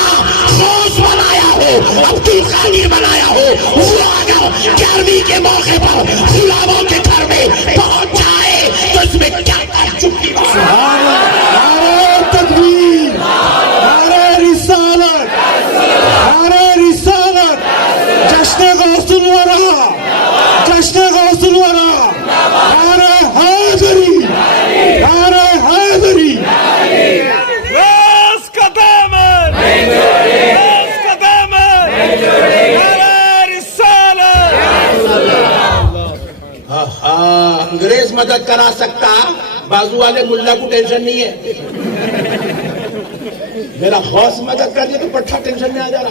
خوش بنایا ہو, عبدال قادر بنایا ہو, وہ اگر 11ویں کے موقع پر غلاموں کے گھر میں پہنچ جائے تو اس میں کیا تعجب کی بات ہے. تکبیر, نعرہ رسالت, نعرہ رسالت, جشن غوث الورا, جشن غوث الورا, نعرہ حیدری, نعرہ حیدری. راس قدامت, راس قدامت, نعرہ رسالت. انگریز مدد کرا سکتا, بازو والے ملا کو ٹینشن نہیں ہے. میرا غوث مدد کر دیا تو پٹھا ٹینشن میں آ جا رہا.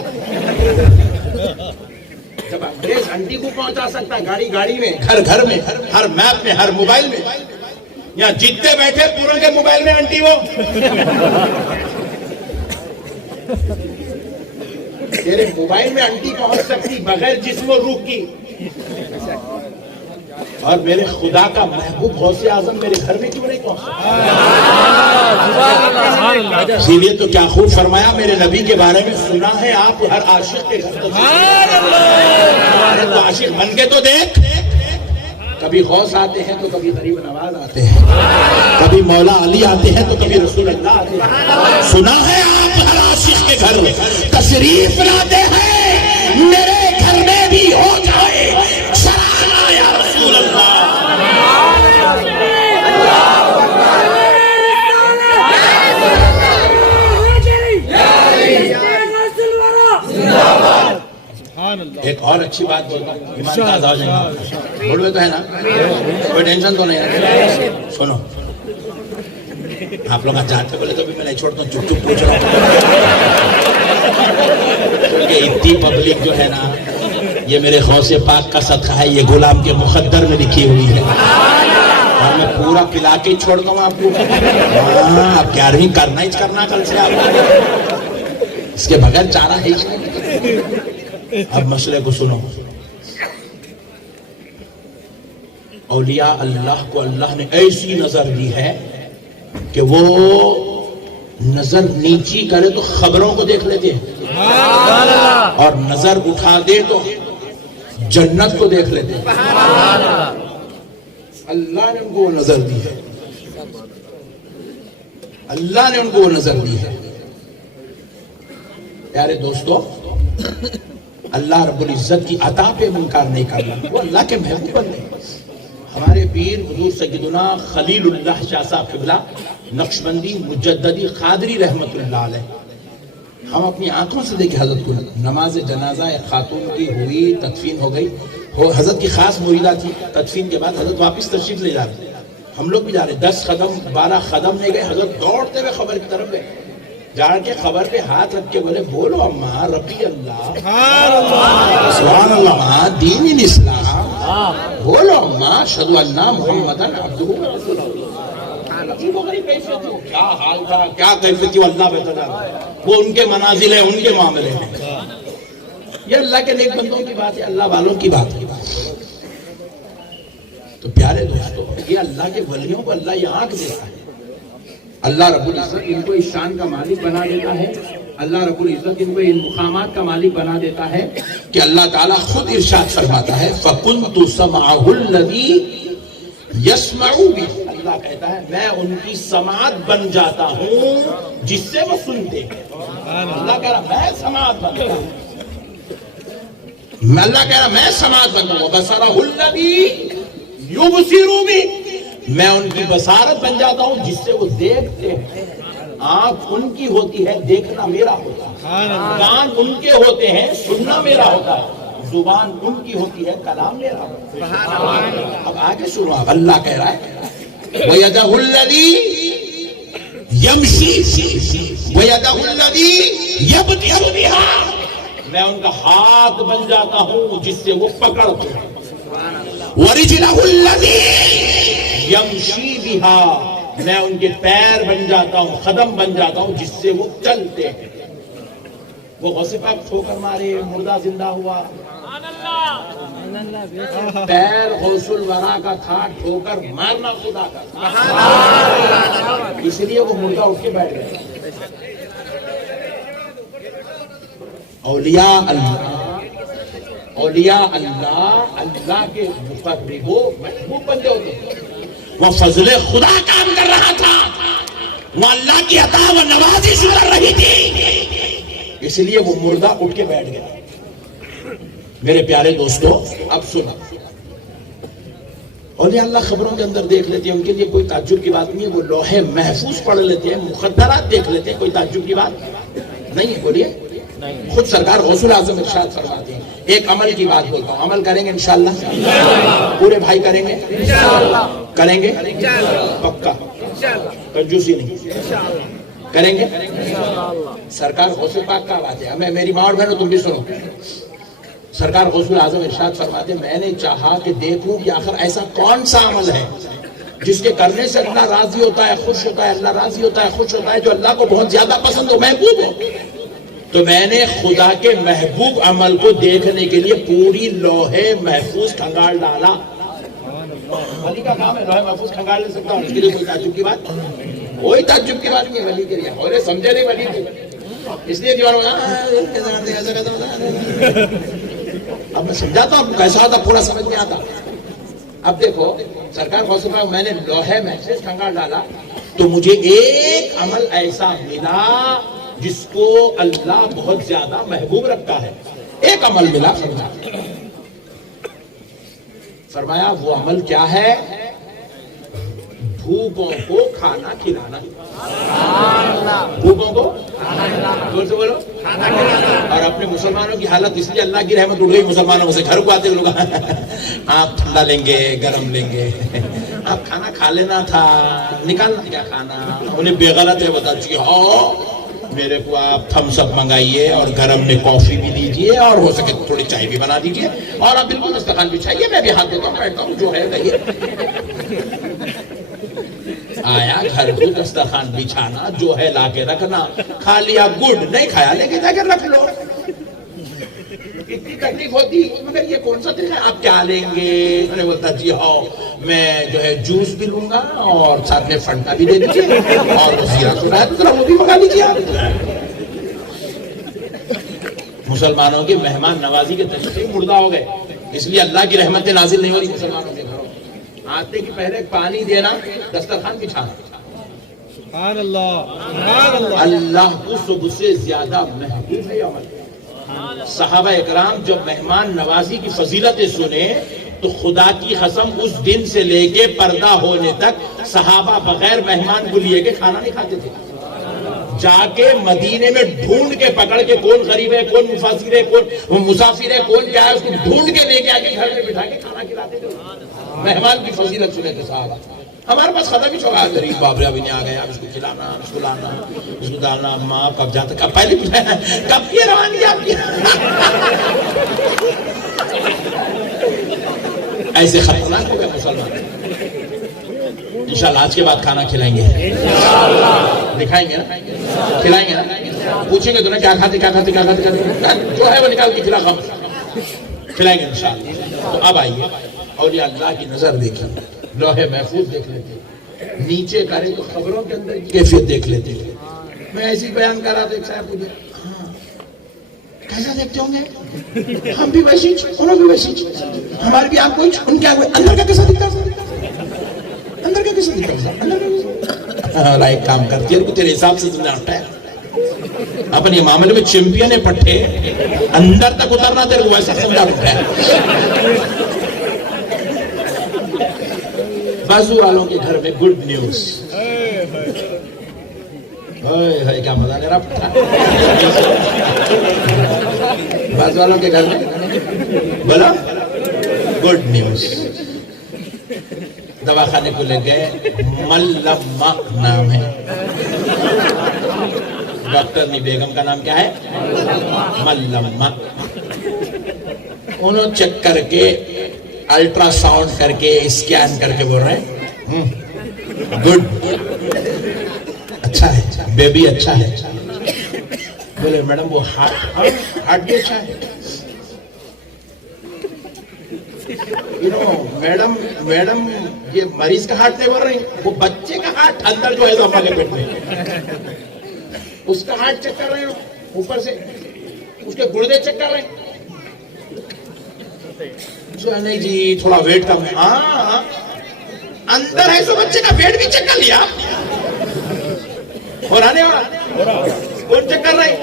جب انگریز انٹی کو پہنچا سکتا ہے گاڑی گاڑی میں, گھر گھر میں, ہر میپ میں, ہر موبائل میں, یہاں جتنے بیٹھے پوروں کے موبائل میں انٹی وہ تیرے موبائل میں انٹی پہنچ سکتی بغیر جسم و روح کی, اور میرے خدا کا محبوب غوث اعظم میرے گھر میں کیوں نہیں پہنچ سکتا؟ اسی لیے تو کیا خوب فرمایا میرے نبی کے بارے میں, سنا ہے آپ ہر عاشق کے گھر تو عاشق بن کے تو دیکھ. کبھی غوث آتے ہیں تو کبھی غریب نواز آتے ہیں, کبھی مولا علی آتے ہیں تو کبھی رسول اللہ آتے ہیں. سنا ہے آپ ہر عاشق کے گھر تشریف لاتے ہیں, میرے گھر میں بھی ہو جائے سلام یا رسول اللہ. ایک اور اچھی بات بولتا ہوں, ایمان تازہ ہو جائے گا. بولوے تو ہے نا, کوئی ٹینشن تو نہیں ہے. سنو, آپ لوگ جاتے بولے تو بھی میں نہیں چھوڑتا ہوں, چپ چپ پوچھ رہا ہوں. اتنی پبلک جو ہے نا, یہ میرے غوث پاک کا صدقہ ہے, یہ غلام کے مقدر میں لکھی ہوئی ہے, اور میں پورا پلا کے چھوڑتا ہوں آپ کو. آپ 11ویں کرنا ہی کرنا کل سے, آپ اس کے بغیر چارہ ہے. اب مسئلے کو سنو. اولیاء اللہ کو اللہ نے ایسی نظر دی ہے کہ وہ نظر نیچی کرے تو خبروں کو دیکھ لیتے ہیں, اور نظر اٹھا دے تو جنت کو دیکھ لیتے ہیں. اللہ نے ان کو وہ نظر دی ہے, اللہ نے ان کو وہ نظر دی ہے. پیارے دوستو, اللہ رب العزت کی عطا پہ منکر نہیں کرنا, وہ اللہ کے محبوب بندے. ہمارے پیر حضور سیدنا خلیل اللہ شاہ صاحب قبلہ نقشبندی مجددی قادری رحمت اللہ علیہ, ہم اپنی آنکھوں سے دیکھے حضرت کو. نماز جنازہ ایک خاتون کی ہوئی, تدفین ہو گئی, وہ حضرت کی خاص مریدہ تھی. تدفین کے بعد حضرت واپس تشریف لے جا رہے, ہم لوگ بھی جا رہے, 10 قدم 12 قدم نہیں گئے, حضرت دوڑتے ہوئے خبر کی طرف گئے. جا کے خبر پہ ہاتھ رکھ کے بولے, بولو اماں ربی اللہ, سبحان اللہ, دین الاسلام, بولو اماں اشہدو ان محمد عبدہ ورسولہ. کیا حال تھا, کیا کیفیت تھی, وہ اللہ بہتر جانا, وہ ان کے منازل ہیں, ان کے معاملے ہیں. یہ اللہ کے نیک بندوں کی بات ہے, اللہ والوں کی بات ہے. تو پیارے دوستو, یہ اللہ کے ولیوں کو اللہ یہ آنکھ دیتا ہے. اللہ رب العزت ان کو اس شان کا مالک بنا دیتا ہے, اللہ رب العزت ان کو ان مقامات کا مالک بنا دیتا ہے کہ اللہ تعالیٰ خود ارشاد فرماتا ہے, فَكُنْتُ سَمْعَهُ الَّذِي يَسْمَعُ بِهِ. اللہ کہتا ہے میں ان کی سماعت بن جاتا ہوں جس سے وہ سنتے ہیں. اللہ کہہ رہا میں سماعت بن جاتا ہوں, اللہ کہہ رہا میں سماعت بن جاتا ہوں. بَصَرَهُ الَّذِي يُبْصِرُ بِهِ, میں ان کی بصارت بن جاتا ہوں جس سے وہ دیکھتے ہیں. آنکھ ان کی ہوتی ہے, دیکھنا میرا ہوتا ہے. کان ان کے ہوتے ہیں, سننا میرا ہوتا ہے. زبان ان کی ہوتی ہے, کلام میرا ہوتا ہے. اب آگے سنو, اب اللہ کہہ رہا ہے وَيَدَهُ الَّذِي يَمْشِي وَيَدَهُ الَّذِي يَبْطِشُ بِهَا, میں ان کا ہاتھ بن جاتا ہوں جس سے وہ پکڑتے ہیں. وَرِجْلَهُ الَّذِي یمشی بہا, میں ان کے پیر بن جاتا ہوں, قدم بن جاتا ہوں جس سے وہ چلتے ہیں. وہ غوث پاک ٹھوکر مارے, مردہ زندہ ہوا, پیر غوث الورا کا تھا, ٹھوکر مارنا خدا کا تھا, اس لیے وہ مردہ اٹھ کے بیٹھ گئے. اولیاء اللہ, اولیاء اللہ اللہ کے مقرب و محبوب بندے ہوتے ہیں. وہ فضل خدا کام کر رہا تھا, وہ اللہ کی عطا و نوازش کر رہی تھی, اس لیے وہ مردہ اٹھ کے بیٹھ گیا. میرے پیارے دوستو, اب سنا, اولیاء اللہ خبروں کے اندر دیکھ لیتے ہیں, ان کے لیے کوئی تعجب کی بات نہیں ہے. وہ لوح محفوظ پڑھ لیتے ہیں, مقدرات دیکھ لیتے ہیں, کوئی تعجب کی بات نہیں ہے. بولیے, خود سرکار غوث الاعظم ارشاد فرماتے ہیں. ایک عمل کی بات بولتا ہوں, عمل کریں گے انشاءاللہ, پورے بھائی کریں گے, کریں گے پکا, کنجوسی نہیں. کریں گے سرکار غوث پاک کا آواز ہے. ہمیں میری ماں اور بہنوں تم بھی سنو. سرکار غوث اعظم ارشاد فرماتے میں نے چاہا کہ دیکھوں کہ آخر ایسا کون سا عمل ہے جس کے کرنے سے اللہ راضی ہوتا ہے, خوش ہوتا ہے, اللہ راضی ہوتا ہے, خوش ہوتا ہے, جو اللہ کو بہت زیادہ پسند ہو, محبوب ہو. تو میں نے خدا کے محبوب عمل کو دیکھنے کے لیے پوری لوہے محفوظ کھنگال ڈالا. ولی کا کام ہے لوہے محفوظ کھنگال لے سکتا ہوں. اس کے لیے کوئی تعجب کی بات, کوئی تعجب کی بات نہیں ہے ولی کے لیے. اور سمجھے نہیں ولی کی, اس لیے دیوار اب میں سمجھاتا ہوں کیسا آتا, پورا سمجھ نہیں آتا. اب دیکھو سرکار غوث پاک میں نے لوہے محفوظ کھنگال ڈالا تو مجھے ایک عمل ایسا ملا جس کو اللہ بہت زیادہ محبوب رکھتا ہے. ایک عمل ملا. فرمایا وہ عمل کیا ہے؟ بھوکوں کو کھانا کھلانا. بھوکوں کو زور سے بولو. اور اپنے مسلمانوں کی حالت اس لیے اللہ کی رحمت اٹھ گئی مسلمانوں سے. گھر کو آتے لوگ آپ ٹھنڈا لیں گے, گرم لیں گے, آپ کھانا کھا لینا تھا, نکالنا کیا کھانا. انہیں بے غلط ہے بتا چاہیے میرے کو آپ تھمس اپ منگائیے اور گرم میں کافی بھی دیجیے اور ہو سکے تھوڑی چائے بھی بنا دیجیے اور آپ بالکل دسترخوان بچھائیے, میں بھی ہاتھ دیتا ہوں, بیٹھتا ہوں, جو ہے کہیے. آیا گھر کو دسترخوان بچھانا, جو ہے لا کے رکھنا. کھا لیا گڈ, نہیں کھایا لے کے جا کے رکھ لو. اتنی تکلیف ہوتی مگر یہ کون سا طریقہ ہے؟ آپ کیا لیں گے؟ میں نے بولتا جی ہاں میں جو ہے جوس بھی لوں گا اور ساتھ میں فنٹا بھی دے دیجیے اور وہ زیرہ سوڈا ہے تو وہ بھی منگا لیجیے آپ. مسلمانوں کے مہمان نوازی کے تشریف مردہ ہو گئے, اس لیے اللہ کی رحمتیں نازل نہیں ہو رہی مسلمانوں کے گھروں. آتے کی پہلے پانی دینا, دسترخوان بچھانا. سبحان اللہ, سبحان اللہ. اللہ کو سب سے زیادہ محبوب ہے عمل. صحابہ اکرام جب مہمان نوازی کی فضیلتیں سنے تو خدا کی قسم اس دن سے لے کے پردہ ہونے تک صحابہ بغیر مہمان کو لیے کے کھانا نہیں کھاتے تھے. جا کے مدینے میں ڈھونڈ کے پکڑ کے کون غریب ہے, کون مسافر ہے, کون مسافر ہے, کون کیا ہے, اس کو ڈھونڈ کے لے کے آ کے گھر میں بٹھا کے کھانا کھلاتے تھے. مہمان کی فضیلت سنے تھے صحابہ. ہمارے پاس ختم ہی چھوڑا غریب بابرا بھی نہیں آ گیا, اس کو کھلانا, اس کو لانا, اس کو ڈالنا. ماں کب جاتا, کب پہلے کب کی روانی آپ کی. ایسے خطرناک ہو گئے مسلمان. انشاءاللہ آج کے بعد کھانا کھلائیں گے, دکھائیں گے نا, کھلائیں گے نا. پوچھیں گے تو نا کیا کھاتے, کیا کھاتے, کیا کھاتے, جو ہے وہ نکال کے کھلا کھلائیں گے انشاءاللہ. تو اب آئیے اولیاء اللہ کی نظر دیکھیں, لوہے محفوظ دیکھ لیتے, نیچے کرے تو خبروں کے اندر کیفیت دیکھ لیتے. میں ایسی بیان کر رہا تھا, ایک صاحب مجھے کیسا دیکھتے ہوں گے, ہم بھی ویسی, انہوں بھی ویسی, ہمارے بھی آپ کو ان کے اندر کا کیسا دکھتا ہے, اندر کا کیسا دکھتا ہے. ایک کام کرتی ہے تیرے حساب سے تم نے ہٹا ہے اپنے معاملے میں چیمپئن ہے پٹھے, اندر تک اترنا تیرے کو ویسا سمجھا اٹھا ہے. بازو والوں کے گھر میں گڈ نیوز. کیا مزہ لے رہا پٹھا. بازو والوں کے گھر میں بولا گڈ نیوز. دواخانے کو لے گئے, ملما نام ہے ڈاکٹر نی بیگم کا نام کیا ہے, ملما. انہوں چیک کر کے الٹرا ساؤنڈ کر کے اسکین کر کے بول رہے ہیں گڈ, اچھا ہے, بیبی اچھا ہے. بولے میڈم وہ ہارٹ بھی اچھا ہے. میڈم یہ مریض کا ہارٹ نہیں بول رہے, وہ بچے کا ہارٹ اندر جو ہے زما کے پیٹ میں, اس کا ہارٹ چیک کر رہے ہیں, اوپر سے اس کے گردے چیک کر رہے ہیں. نہیں جی تھوڑا ویٹ کم ہے. ہاں اندر ہے سو بچے کا ویٹ بھی چیک کر لیا. اور آنے والا کون چیک کر رہے ہیں,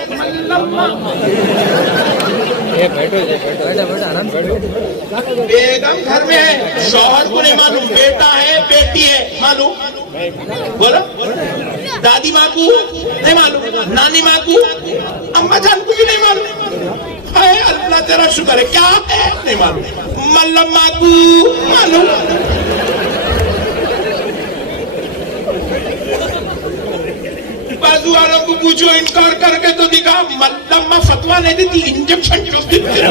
بیگم گھر میں ہے, شوہر کو نہیں معلوم, بیٹا ہے بیٹی ہے معلوم, بولا دادی ماں کو نہیں معلوم, نانی ماں کو, اما جان کو بھی نہیں معلوم. اللہ تیرا شکر ہے, کیا ہے نہیں معلوم, ملما کو معلوم. بازو پوچھو انکار کر کے تو دکھا. ملما فتوا نہیں دیتی, انجیکشن ٹوپ دیتی.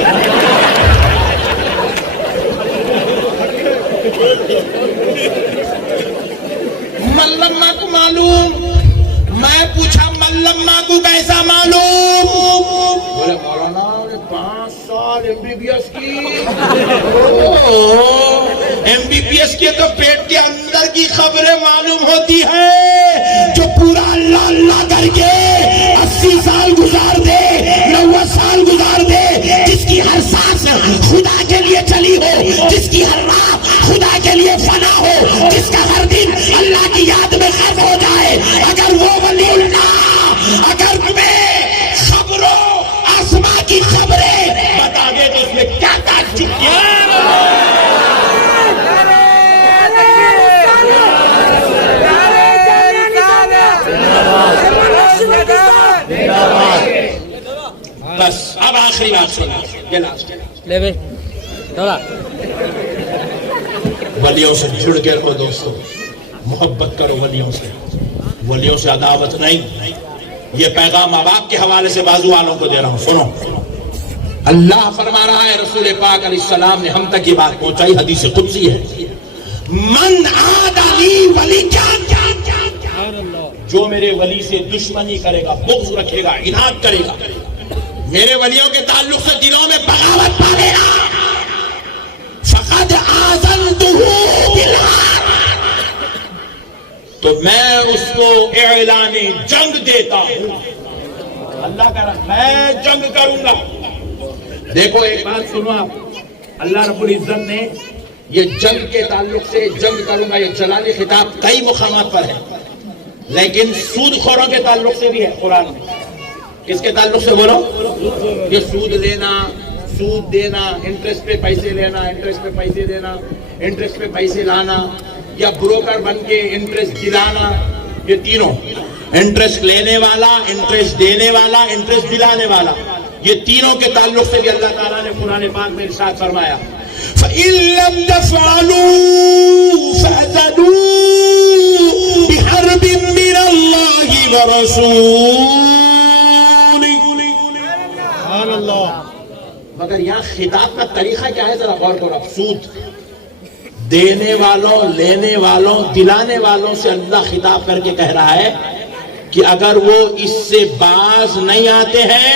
ملما کو معلوم. میں پوچھا ملما کو کیسا معلوم؟ بولے مولانا 5 سال MBBS کی. MBBS کی تو پیٹ کے اندر کی خبریں معلوم ہوتی ہے. جو پورا اللہ اللہ کر کے 80 سال گزار دے, 90 سال گزار دے, جس کی ہر سانس خدا کے لیے چلی ہو, جس کی ہر رات خدا کے لیے فنا ہو, جس کا ہر دن اللہ کی یاد میں خرچ ہو جائے, اگر وہ ولی اللہ اگر تمہیں خبروں آسماں کی خبریں بتا دے تو اس میں کیا تعجب کیا. بس اب آخری بات سنا, یہ لاسٹ. ولیوں سے جڑ کے رہو دوستو, محبت کرو ولیوں سے, ولیوں سے عداوت نہیں. یہ پیغام اب آپ کے حوالے سے بازو والوں کو دے رہا ہوں, سنو. اللہ فرما رہا ہے, رسول پاک علیہ السلام نے ہم تک یہ بات پہنچائی, حدیث قدسی ہے. من عادی لی ولی جو میرے ولی سے دشمنی کرے گا, بغض رکھے گا, عناد کرے گا, میرے ولیوں کے تعلق سے دلوں میں بغاوت پالے گا, فقد آذنتہ بالحرب, تو میں اس کو اعلان جنگ دیتا ہوں. اللہ کہہ رہا میں جنگ کروں گا. دیکھو ایک بات سنو آپ, اللہ رب العزت نے یہ جنگ کے تعلق سے, جنگ کروں گا, یہ جلالی خطاب کئی مقامات پر ہے, لیکن سود خوروں کے تعلق سے بھی ہے قرآن میں. کس کے تعلق سے بولو؟ یہ سود لینا, سود دینا, انٹرسٹ پہ پیسے لینا, انٹرسٹ پہ پیسے دینا, انٹرسٹ پہ پیسے لانا, یا بروکر بن کے انٹرسٹ دلانا, یہ تینوں, انٹرسٹ لینے والا, انٹرسٹ دینے والا, انٹرسٹ دلانے والا, یہ تینوں کے تعلق سے بھی اللہ تعالیٰ نے قرآن پاک میں ارشاد فرمایا, فَإِن لَّمْ تَفْعَلُوا فَأْذَنُوا بِحَرْبٍ مِّنَ اللَّهِ وَرَسُولِهِ. مگر یہاں خطاب کا طریقہ کیا ہے, ذرا غور کرو. سود دینے والوں, لینے والوں, دلانے والوں سے اللہ خطاب کر کے کہہ رہا ہے کہ اگر وہ اس سے باز نہیں آتے ہیں,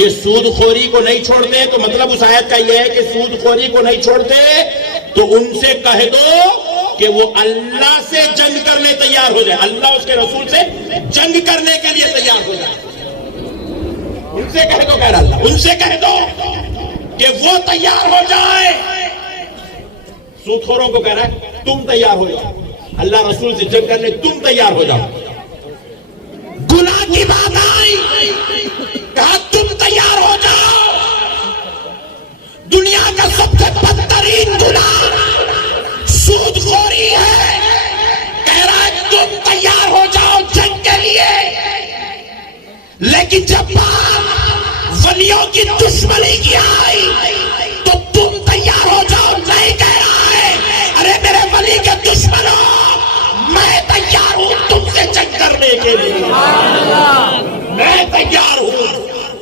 یہ سود خوری کو نہیں چھوڑتے, تو مطلب اس آیت کا یہ ہے کہ سود خوری کو نہیں چھوڑتے, تو ان سے کہہ دو کہ وہ اللہ سے جنگ کرنے تیار ہو جائے, اللہ اس کے رسول سے جنگ کرنے کے لیے تیار ہو جائے. ان سے کہہ دو, کہہ رہا اللہ, ان سے کہہ دو کہ وہ تیار ہو جائے. سود خوروں کو کہہ رہا ہے تم تیار ہو جاؤ, اللہ رسول سے جنگ کرنے تم تیار ہو جاؤ. گناہ کی بات آئی, کہا تم تیار ہو جاؤ. دنیا کا سب سے بدترین گناہ سود خوری ہے, کہہ رہا ہے تم تیار ہو جاؤ جنگ کے لیے. لیکن جب بات ولیوں کی دشمنی کی آئی تو تم تیار ہو جاؤ نہیں کہہ رہا ہے, ارے میرے ولی کے دشمنوں میں تیار ہوں تم سے جنگ کرنے کے لیے, میں تیار ہوں.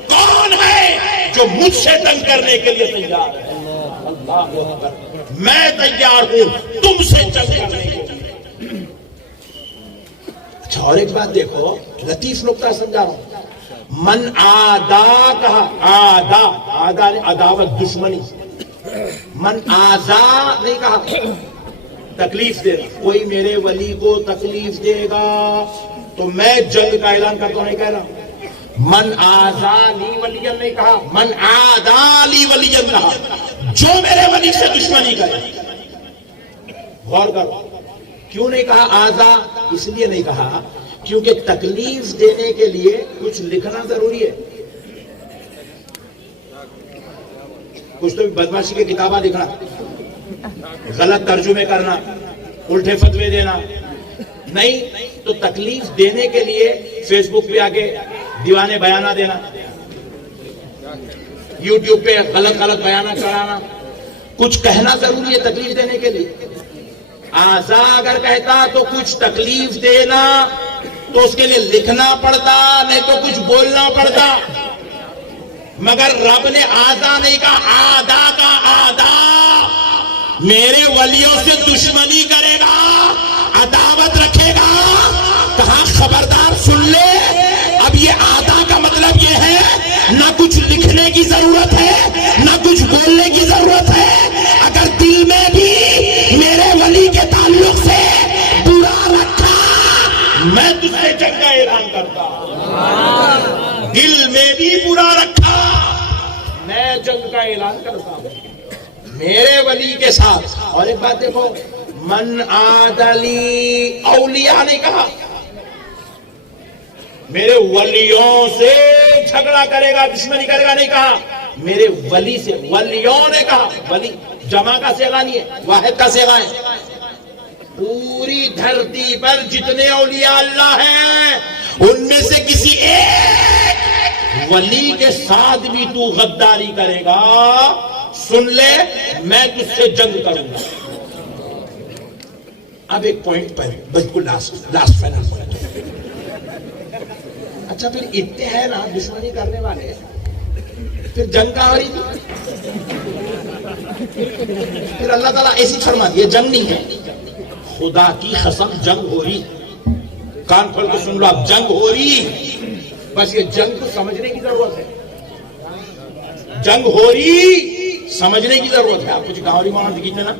کون ہے جو مجھ سے جنگ کرنے کے لیے تیار ہے؟ اللہ اکبر, میں تیار ہوں تم سے جنگ کرنے کے لیے. اچھا اور ایک بات دیکھو, لطیف نقطہ سمجھا رہا ہوں. من آدا کہا, آدا, آدا عداوت دشمنی. من آزا نہیں کہا تکلیف دے رہا, کوئی میرے ولی کو تکلیف دے گا تو میں جنگ کا اعلان کرتا ہوں, نہیں کہہ رہا. من آزا لی ولی نہیں کہا, من آدا لی ولی رہا, جو میرے ولی سے دشمنی کرے. غور کرو, کیوں نہیں کہا آزا؟ اس لیے نہیں کہا کیونکہ تکلیف دینے کے لیے کچھ لکھنا ضروری ہے. کچھ تو بدماشی کی کتابیں لکھنا, غلط ترجمے کرنا, الٹے فتوے دینا نہیں. تو تکلیف دینے کے لیے فیس بک پہ آ کے دیوانے بیانہ دینا, یوٹیوب پہ غلط غلط بیانہ چڑھانا, کچھ کہنا ضروری ہے تکلیف دینے کے لیے. آزا اگر کہتا تو کچھ تکلیف دینا تو اس کے لیے لکھنا پڑتا نہیں تو کچھ بولنا پڑتا، مگر رب نے آدھا نہیں کہا، آدھا کا آدھا میرے ولیوں سے دشمنی کرے گا، عداوت رکھے گا، کہاں خبردار سن لے، اب یہ آدھا کا مطلب یہ ہے نہ کچھ لکھنے کی ضرورت ہے نہ کچھ بولنے کی ضرورت ہے، اگر دل میں بھی میرے ولی کے تعلق سے برا رکھا میں تجھ سے جنگ کا اعلان کرتا، دل میں بھی برا رکھا میں جنگ کا اعلان کرتا ہوں میرے ولی کے ساتھ۔ اور ایک بات دیکھو، من عادلی اولیاء نے کہا میرے ولیوں سے جھگڑا کرے گا دشمنی کرے گا نہیں کہا، میرے ولی سے، ولیوں نے کہا، ولی جمع کا صیغہ نہیں ہے واحد کا صیغہ ہے، پوری دھرتی پر جتنے اولیاء اللہ ہیں ان میں سے کسی ایک ولی کے ساتھ بھی تو غداری کرے گا سن لے میں تجھ سے جنگ کروں گا۔ اب ایک پوائنٹ پر بالکل لاسٹ فائنل پوائنٹ، اچھا پھر اتنے ہیں نا دشمنی کرنے والے، پھر جنگ کا ہو رہی تھی، پھر اللہ تعالیٰ ایسی فرما دی جنگ نہیں ہے، خدا کی قسم جنگ ہو رہی، کان کھول کے سن لو، اب جنگ ہو رہی، بس یہ جنگ کو سمجھنے کی ضرورت ہے، جنگ ہو رہی سمجھنے کی ضرورت ہے۔ آپ کچھ گاوری مانا دیکھتے نا،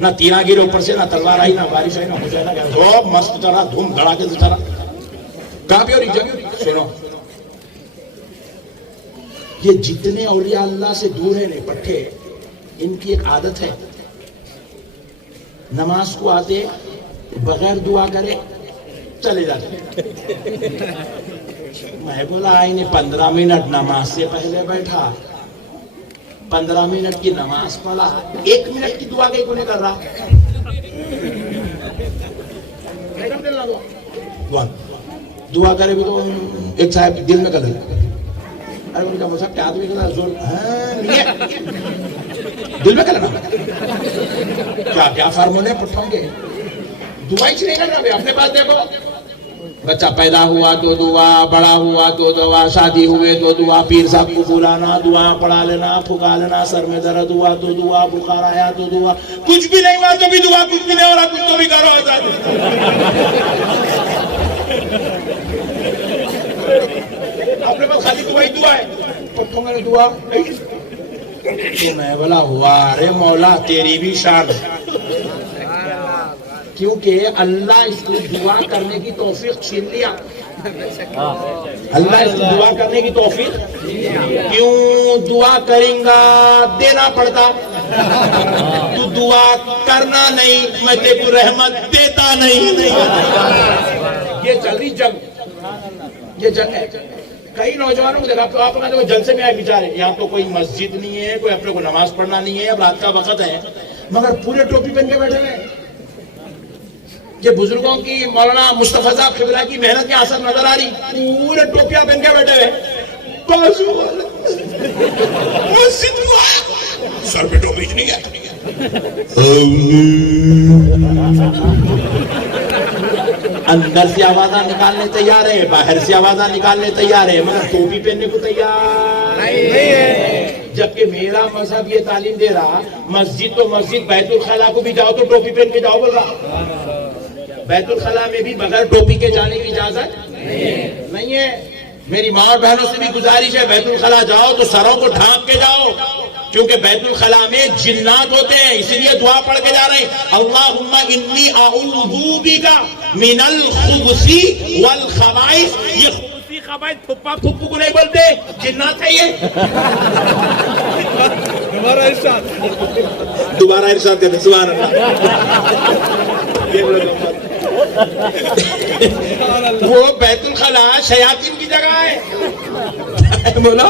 نہ تیرا گرے اوپر سے، نہ تلوار آئی، نہ بارش آئی، نہ کچھ آئی، نہ خوب مست چلا، دھوم دھڑاکے سے چلا، کہاں پہ ہو رہی جنگ؟ سنو، یہ جتنے اولیاء اللہ سے دور ہیں پٹھے، ان کی ایک عادت ہے، نماز کو آتے بغیر دعا کرے چلے جاتے۔ میں بولا انہیں 15 منٹ نماز سے پہلے بیٹھا، 15 منٹ کی نماز پڑھا، 1 منٹ کی دعا کہیں کو نہیں کر رہا، دعا کرے بھی تو ایک صاحب دل میں کر دے، ارے ان کا مذہب کیا آدمی کا زور نہیں ہے، دل میں کرنا کیا فارمولے پٹھوں گے، دعا ہی نہیں کرنا بھائی، اپنے پاس دیکھو، بچہ پیدا ہوا تو دعا، بڑا ہوا تو دعا، شادی ہوئے تو دعا، پیر صاحب کو بلانا، دعا پڑھا لینا، پھکا لینا، سر میں درد ہوا تو دعا، بخار آیا تو دعا، کچھ بھی نہیں ہوا تو بھی دعا، کچھ بھی نہیں ہو رہا کچھ تو بھی کرو آزاد۔ اپنے پاس خالی دعا ہی دعا ہے، پٹھوں میں دعا تو میں بولا ہوا رے مولا تیری بھی شان، کیونکہ اللہ اس کو دعا کرنے کی توفیق چھین لیا، اللہ اس کو دعا کرنے کی توفیق، کیوں دعا کریں گا دینا پڑتا، تو دعا کرنا نہیں میں تیرے کو رحمت دیتا نہیں، یہ چل رہی جنگ، یہ جنگ ہے۔ کئی نوجوانوں کو دیکھا تو آپ اپنا جلسے میں آئے بیچارے، یہاں تو کوئی مسجد نہیں ہے، کوئی اپنے کو نماز پڑھنا نہیں ہے، اب رات کا وقت ہے، مگر پورے ٹوپی پہن کے بیٹھے ہوئے، یہ بزرگوں کی مولانا مصطفیٰ صاحب قبلہ کی محنت کی اثر نظر آ رہی، پورے ٹوپیاں پہن کے بیٹھے ہوئے، بازو والا مسجد والا سر پہ ٹوپی نہیں ہے، اندر سے آوازاں نکالنے تیار ہے، باہر سے آوازاں نکالنے تیار ہے، مگر ٹوپی پہننے کو تیار نہیں ہے، جبکہ میرا مذہب یہ تعلیم دے رہا مسجد تو مسجد، بیت الخلا کو بھی جاؤ تو ٹوپی پہن کے جاؤ، بول رہا بیت الخلا میں بھی بغیر ٹوپی کے جانے کی اجازت نہیں ہے۔ میری ماں اور بہنوں سے بھی گزارش ہے بیت الخلا جاؤ تو سروں کو ڈھانپ کے جاؤ، کیونکہ بیت الخلا میں جنات ہوتے ہیں، اسی لیے دعا پڑھ کے جا رہے ہیں، اللہم انی اعوذ بک من الخبث والخبائث، یہ خبثی خبائث پھپا پھپو کو نہیں بولتے، جنات ہے یہ، دوبارہ ارشاد کریں سبحان اللہ۔ وہ بیت الخلا شیاطین کی جگہ ہے، بولو،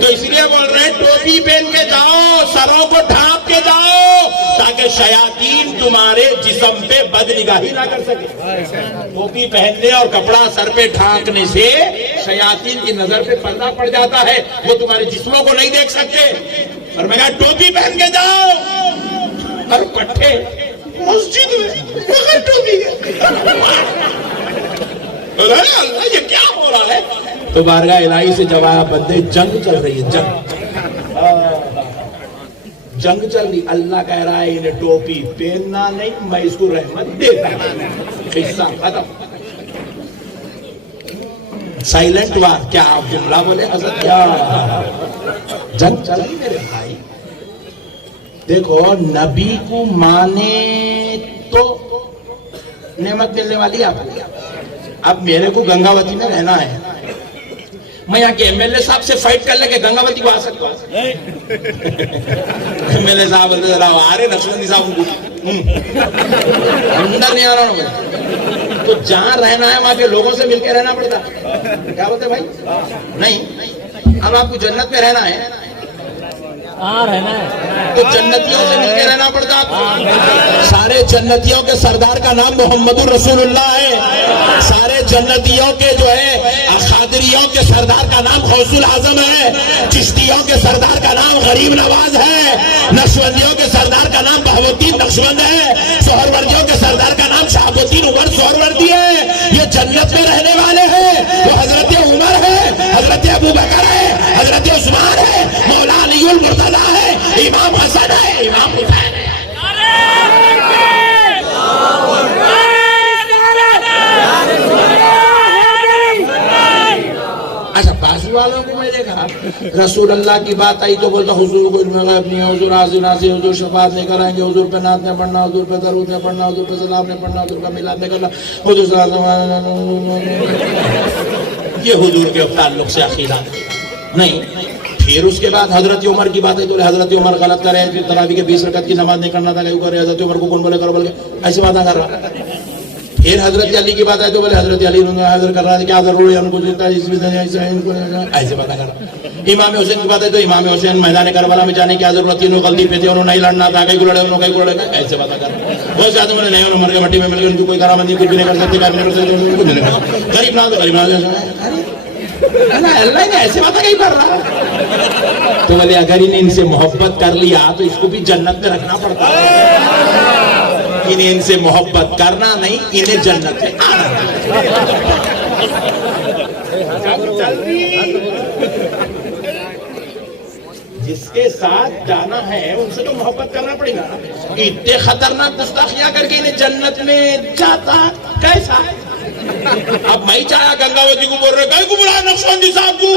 تو اس لیے بول رہے ہیں ٹوپی پہن کے جاؤ، سروں کو ڈھانپ کے جاؤ، تاکہ شیاطین تمہارے جسم پہ بد نگاہی نہ کر سکے۔ ٹوپی پہننے اور کپڑا سر پہ ڈھانکنے سے شیاطین کی نظر پہ پردہ پڑ جاتا ہے، وہ تمہارے جسموں کو نہیں دیکھ سکتے، اور میں کہا ٹوپی پہن کے جاؤ، اور پٹھے مسجد میں بغیر ٹوپی کے، اللہ یہ کیا ہو رہا ہے؟ تو بارگاہ الہی سے جواب بندے جنگ چل رہی ہے، جنگ چل رہی. اللہ کہہ رہا ہے انہیں ٹوپی پہننا نہیں، میں اس کو رحمت دیتا ہوں. قصہ ختم. سائلنٹ وار. کیا آپ جملہ بولے حضرت؟ کیا جنگ چل رہی میرے بھائی. دیکھو نبی کو مانے تو نعمت ملنے والی آپ کو. اب میرے کو گنگاوتی میں رہنا ہے، میں یہاں کے ایم ایل اے صاحب سے فائٹ کر لے کے گنگاوتی کو آ سکتا ہوں؟ ایم ایل اے صاحب بولتے آ رہے نقشبندی صاحب کو اندر نہیں آ رہا ہوں. تو جہاں رہنا ہے وہاں کے لوگوں سے مل کے رہنا پڑتا. کیا بولتے بھائی؟ نہیں. اب آپ کو جنت میں رہنا ہے تو جنتیوں سے مل کے رہنا پڑتا. سارے جنتیوں کے سردار کا نام محمد الرسول اللہ ہے. سارے جنتیوں کے جو ہے قادریوں کے سردار کا نام غوث الاعظم ہے. چشتیوں کے سردار کا نام غریب نواز ہے. نقشبندیوں کے سردار کا نام بہاؤالدین نقشبند ہے. سہروردیوں کے سردار کا نام شہاب الدین عمر سہروردی ہے. یہ جنت میں رہنے والے ہیں. وہ حضرت عمر ہے، حضرت ابوبکر ہے، حضرت عثمان ہے، مولا علی المرتضیٰ ہے، امام حسن ہے، امام حسین ہے. اچھا بازو والوں کو میں دیکھا رسول اللہ کی بات آئی تو بولتا حضور کو علم غیب نہیں ہے، حضور حاضر ناظر، حضور شفاعت نہیں کرائیں گے، حضور پہ نعت نہیں پڑھنا، حضور پہ درود نہیں پڑھنا، حضور پہ سلام نہیں پڑھنا، حضور کا میلاد نہیں کرنا، حضور صلی اللہ علیہ وسلم. یہ حضور کے تعلق سے عقیدہ نہیں. پھر اس کے بعد حضرت عمر کی بات ہے تو حضرت عمر غلط کر رہے ہیں، تراویح کے 20 رکعت کی نماز نہیں کرنا تھا، کر رہے حضرت عمر کو کون بولے کرو بول کے ایسی باتیں کر رہا. پھر حضرت علی کی بات ہے تو بولے حضرت علی حضر کر رہا ہے، کیا ضرور ہے ان کو ایسے باتیں کر رہا. امام حسین کی بات ہے تو امام حسین میدان کربلا میں جانے کی ضرورت تھی، انہوں غلطی پہ تھے، انہوں نہیں لڑنا تھا، کئی کو لڑے انہوں کئی کو لڑے ایسے باتیں کر رہا. بہت زیادہ میں نے نہیں عمر کے مٹی میں مل گئے، ان کو کوئی کرامندی کچھ بھی نہیں کر سکتے، کچھ نہیں کر سکتے، غریب نہ تو غریب نہ. اللہ نے ایسے باتیں نہیں کر رہا. تو بولے اگر انہیں ان سے محبت کر لیا تو اس کو بھی جنت میں رکھنا پڑتا. انہیں ان سے محبت کرنا نہیں، انہیں جنت میں آنا. جس کے ساتھ جانا ہے ان سے تو محبت کرنا پڑے گا. اتنے خطرناک گستاخیاں کر کے انہیں جنت میں جاتا کیسا؟ اب میں چاہا گنگاوتی کو بول رہے کہیں کو بلا نقشبندی صاحب کو.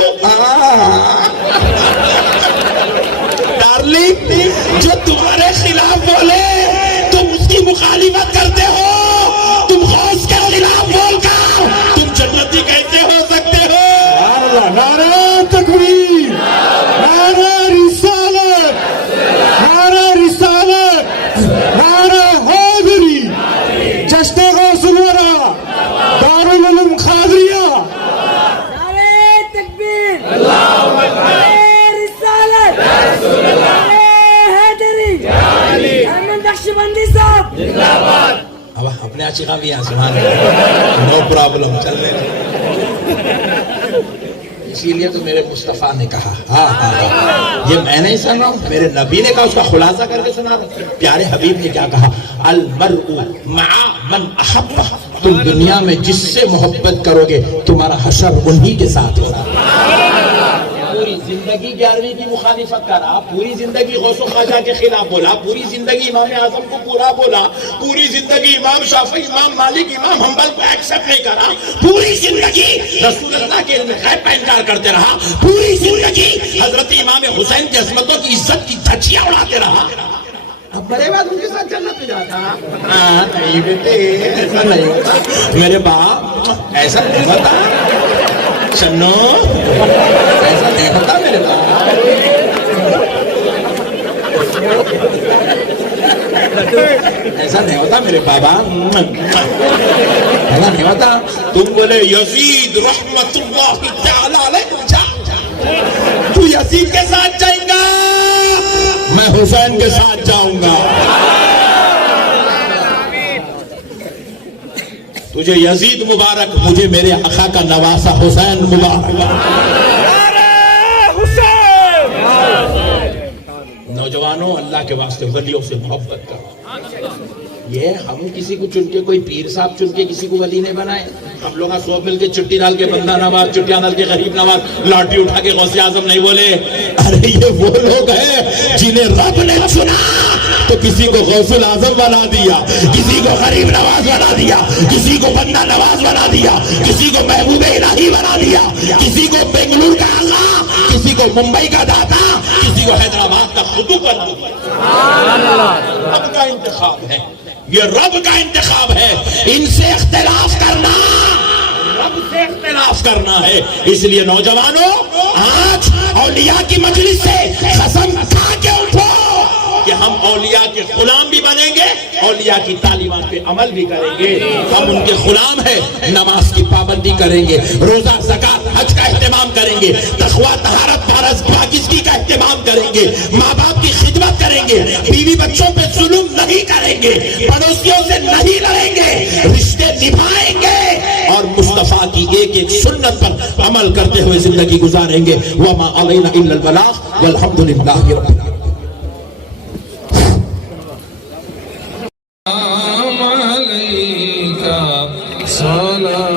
ڈارلنگ جو تمہارے خلاف بولے تم اس کی مخالفت کرتے ہو. تم غوث کے خلاف بول کر تم جنتی کیسے ہو سکتے ہو؟ نعرہ تکبیر، نعرہ رسالت، نعرہ رسالت، نعرہ حیدری، جشن غوث الورا، دارالعلوم قادریہ. نعرہ تکبیر، نعرہ رسالت، نعرہ حیدری، احمد نقشبندی صاحب زندہ باد. اب اپنے عاشقاں بھی آسمان نو پرابلم چل رہے. اسی لیے تو میرے مصطفیٰ نے کہا یہ میں نہیں سن رہا ہوں، میرے نبی نے کہا، اس کا خلاصہ کر کے سنا رہا. پیارے حبیب نے کیا کہا؟ المرء مع من احب. تم دنیا میں جس سے محبت کرو گے تمہارا حشر انہی کے ساتھ ہوگا. پوری زندگی 11ویں کی مخالفت کرا، پوری زندگی غوث و خواجہ کے خلاف بولا، پوری زندگی امام اعظم کو پورا بولا، پوری زندگی امام شافعی، امام مالک، امام حنبل کو ایکسپٹ نہیں کرا، پوری زندگی رسول اللہ کے علم غیب کا انکار کرتے رہا، پوری زندگی حضرت امام حسین کی عظمتوں کی عزت کی دھچیاں اڑاتے رہا. اب بڑے بعد ان کے ساتھ جنت میں جاتا. نہیں بیٹے ایسا نہیں ہوتا میرے باپ، ایسا نہیں ہوتا. چنو ایسا نہیں ہوتا میرے باپ. ایسا نہیں ہوتا میرے بابا، ایسا نہیں ہوتا. تم بولے یزید رحمت اللہ تعالی علیہ جا، تو یزید کے ساتھ جائیں گا، میں حسین کے ساتھ جاؤں گا. تجھے یزید مبارک، مجھے میرے آقا کا نواسا حسین مبارک. نوجوانوں اللہ کے واسطے ولیوں سے محبت کرو. یہ ہم کسی کو چن کے کوئی پیر صاحب چن کے کسی کو ولی نہیں بنائے. ہم لوگ سو مل کے چٹی ڈال کے بندہ نواز, چٹیاں ڈال کے غریب نواز, لاٹھی اٹھا کے غوث اعظم نہیں بولے. ارے یہ وہ لوگ ہیں جنہیں رب نے چنا تو کسی کو غوث اعظم بنا دیا, کسی کو غریب نواز بنا دیا, کسی کو بندہ نواز بنا دیا, کسی کو محبوب الہی بنا دیا, کسی کو بنگلور کا آغا, کسی کو ممبئی کا داتا, کسی کو حیدرآباد کا قطب بنا دیا. رب کا انتخاب ہے, یہ رب کا انتخاب ہے. ان سے اختلاف کرنا رب سے اختلاف کرنا ہے. اس لیے نوجوانوں, آج اولیاء کی مجلس سے قسم کھا کے اٹھو کہ ہم اولیاء کے غلام بھی بنیں گے, اولیاء کی تعلیمات پہ عمل بھی کریں گے. ہم ان کے غلام ہیں, نماز کی پابندی کریں گے, روزہ زکات حج کا اہتمام کریں گے, تقویٰ طہارت فرض پاکیزگی کا اہتمام کریں گے, ماں باپ کی خدمت کریں گے, بیوی بچوں پہ ظلم نہیں کریں گے, پڑوسیوں سے نہیں لڑیں گے, رشتے نبھائیں گے اور مصطفیٰ کی ایک ایک سنت پر عمل کرتے ہوئے زندگی گزاریں گے. وما علینا الا البلاغ والحمد للہ رب العالمین. سلام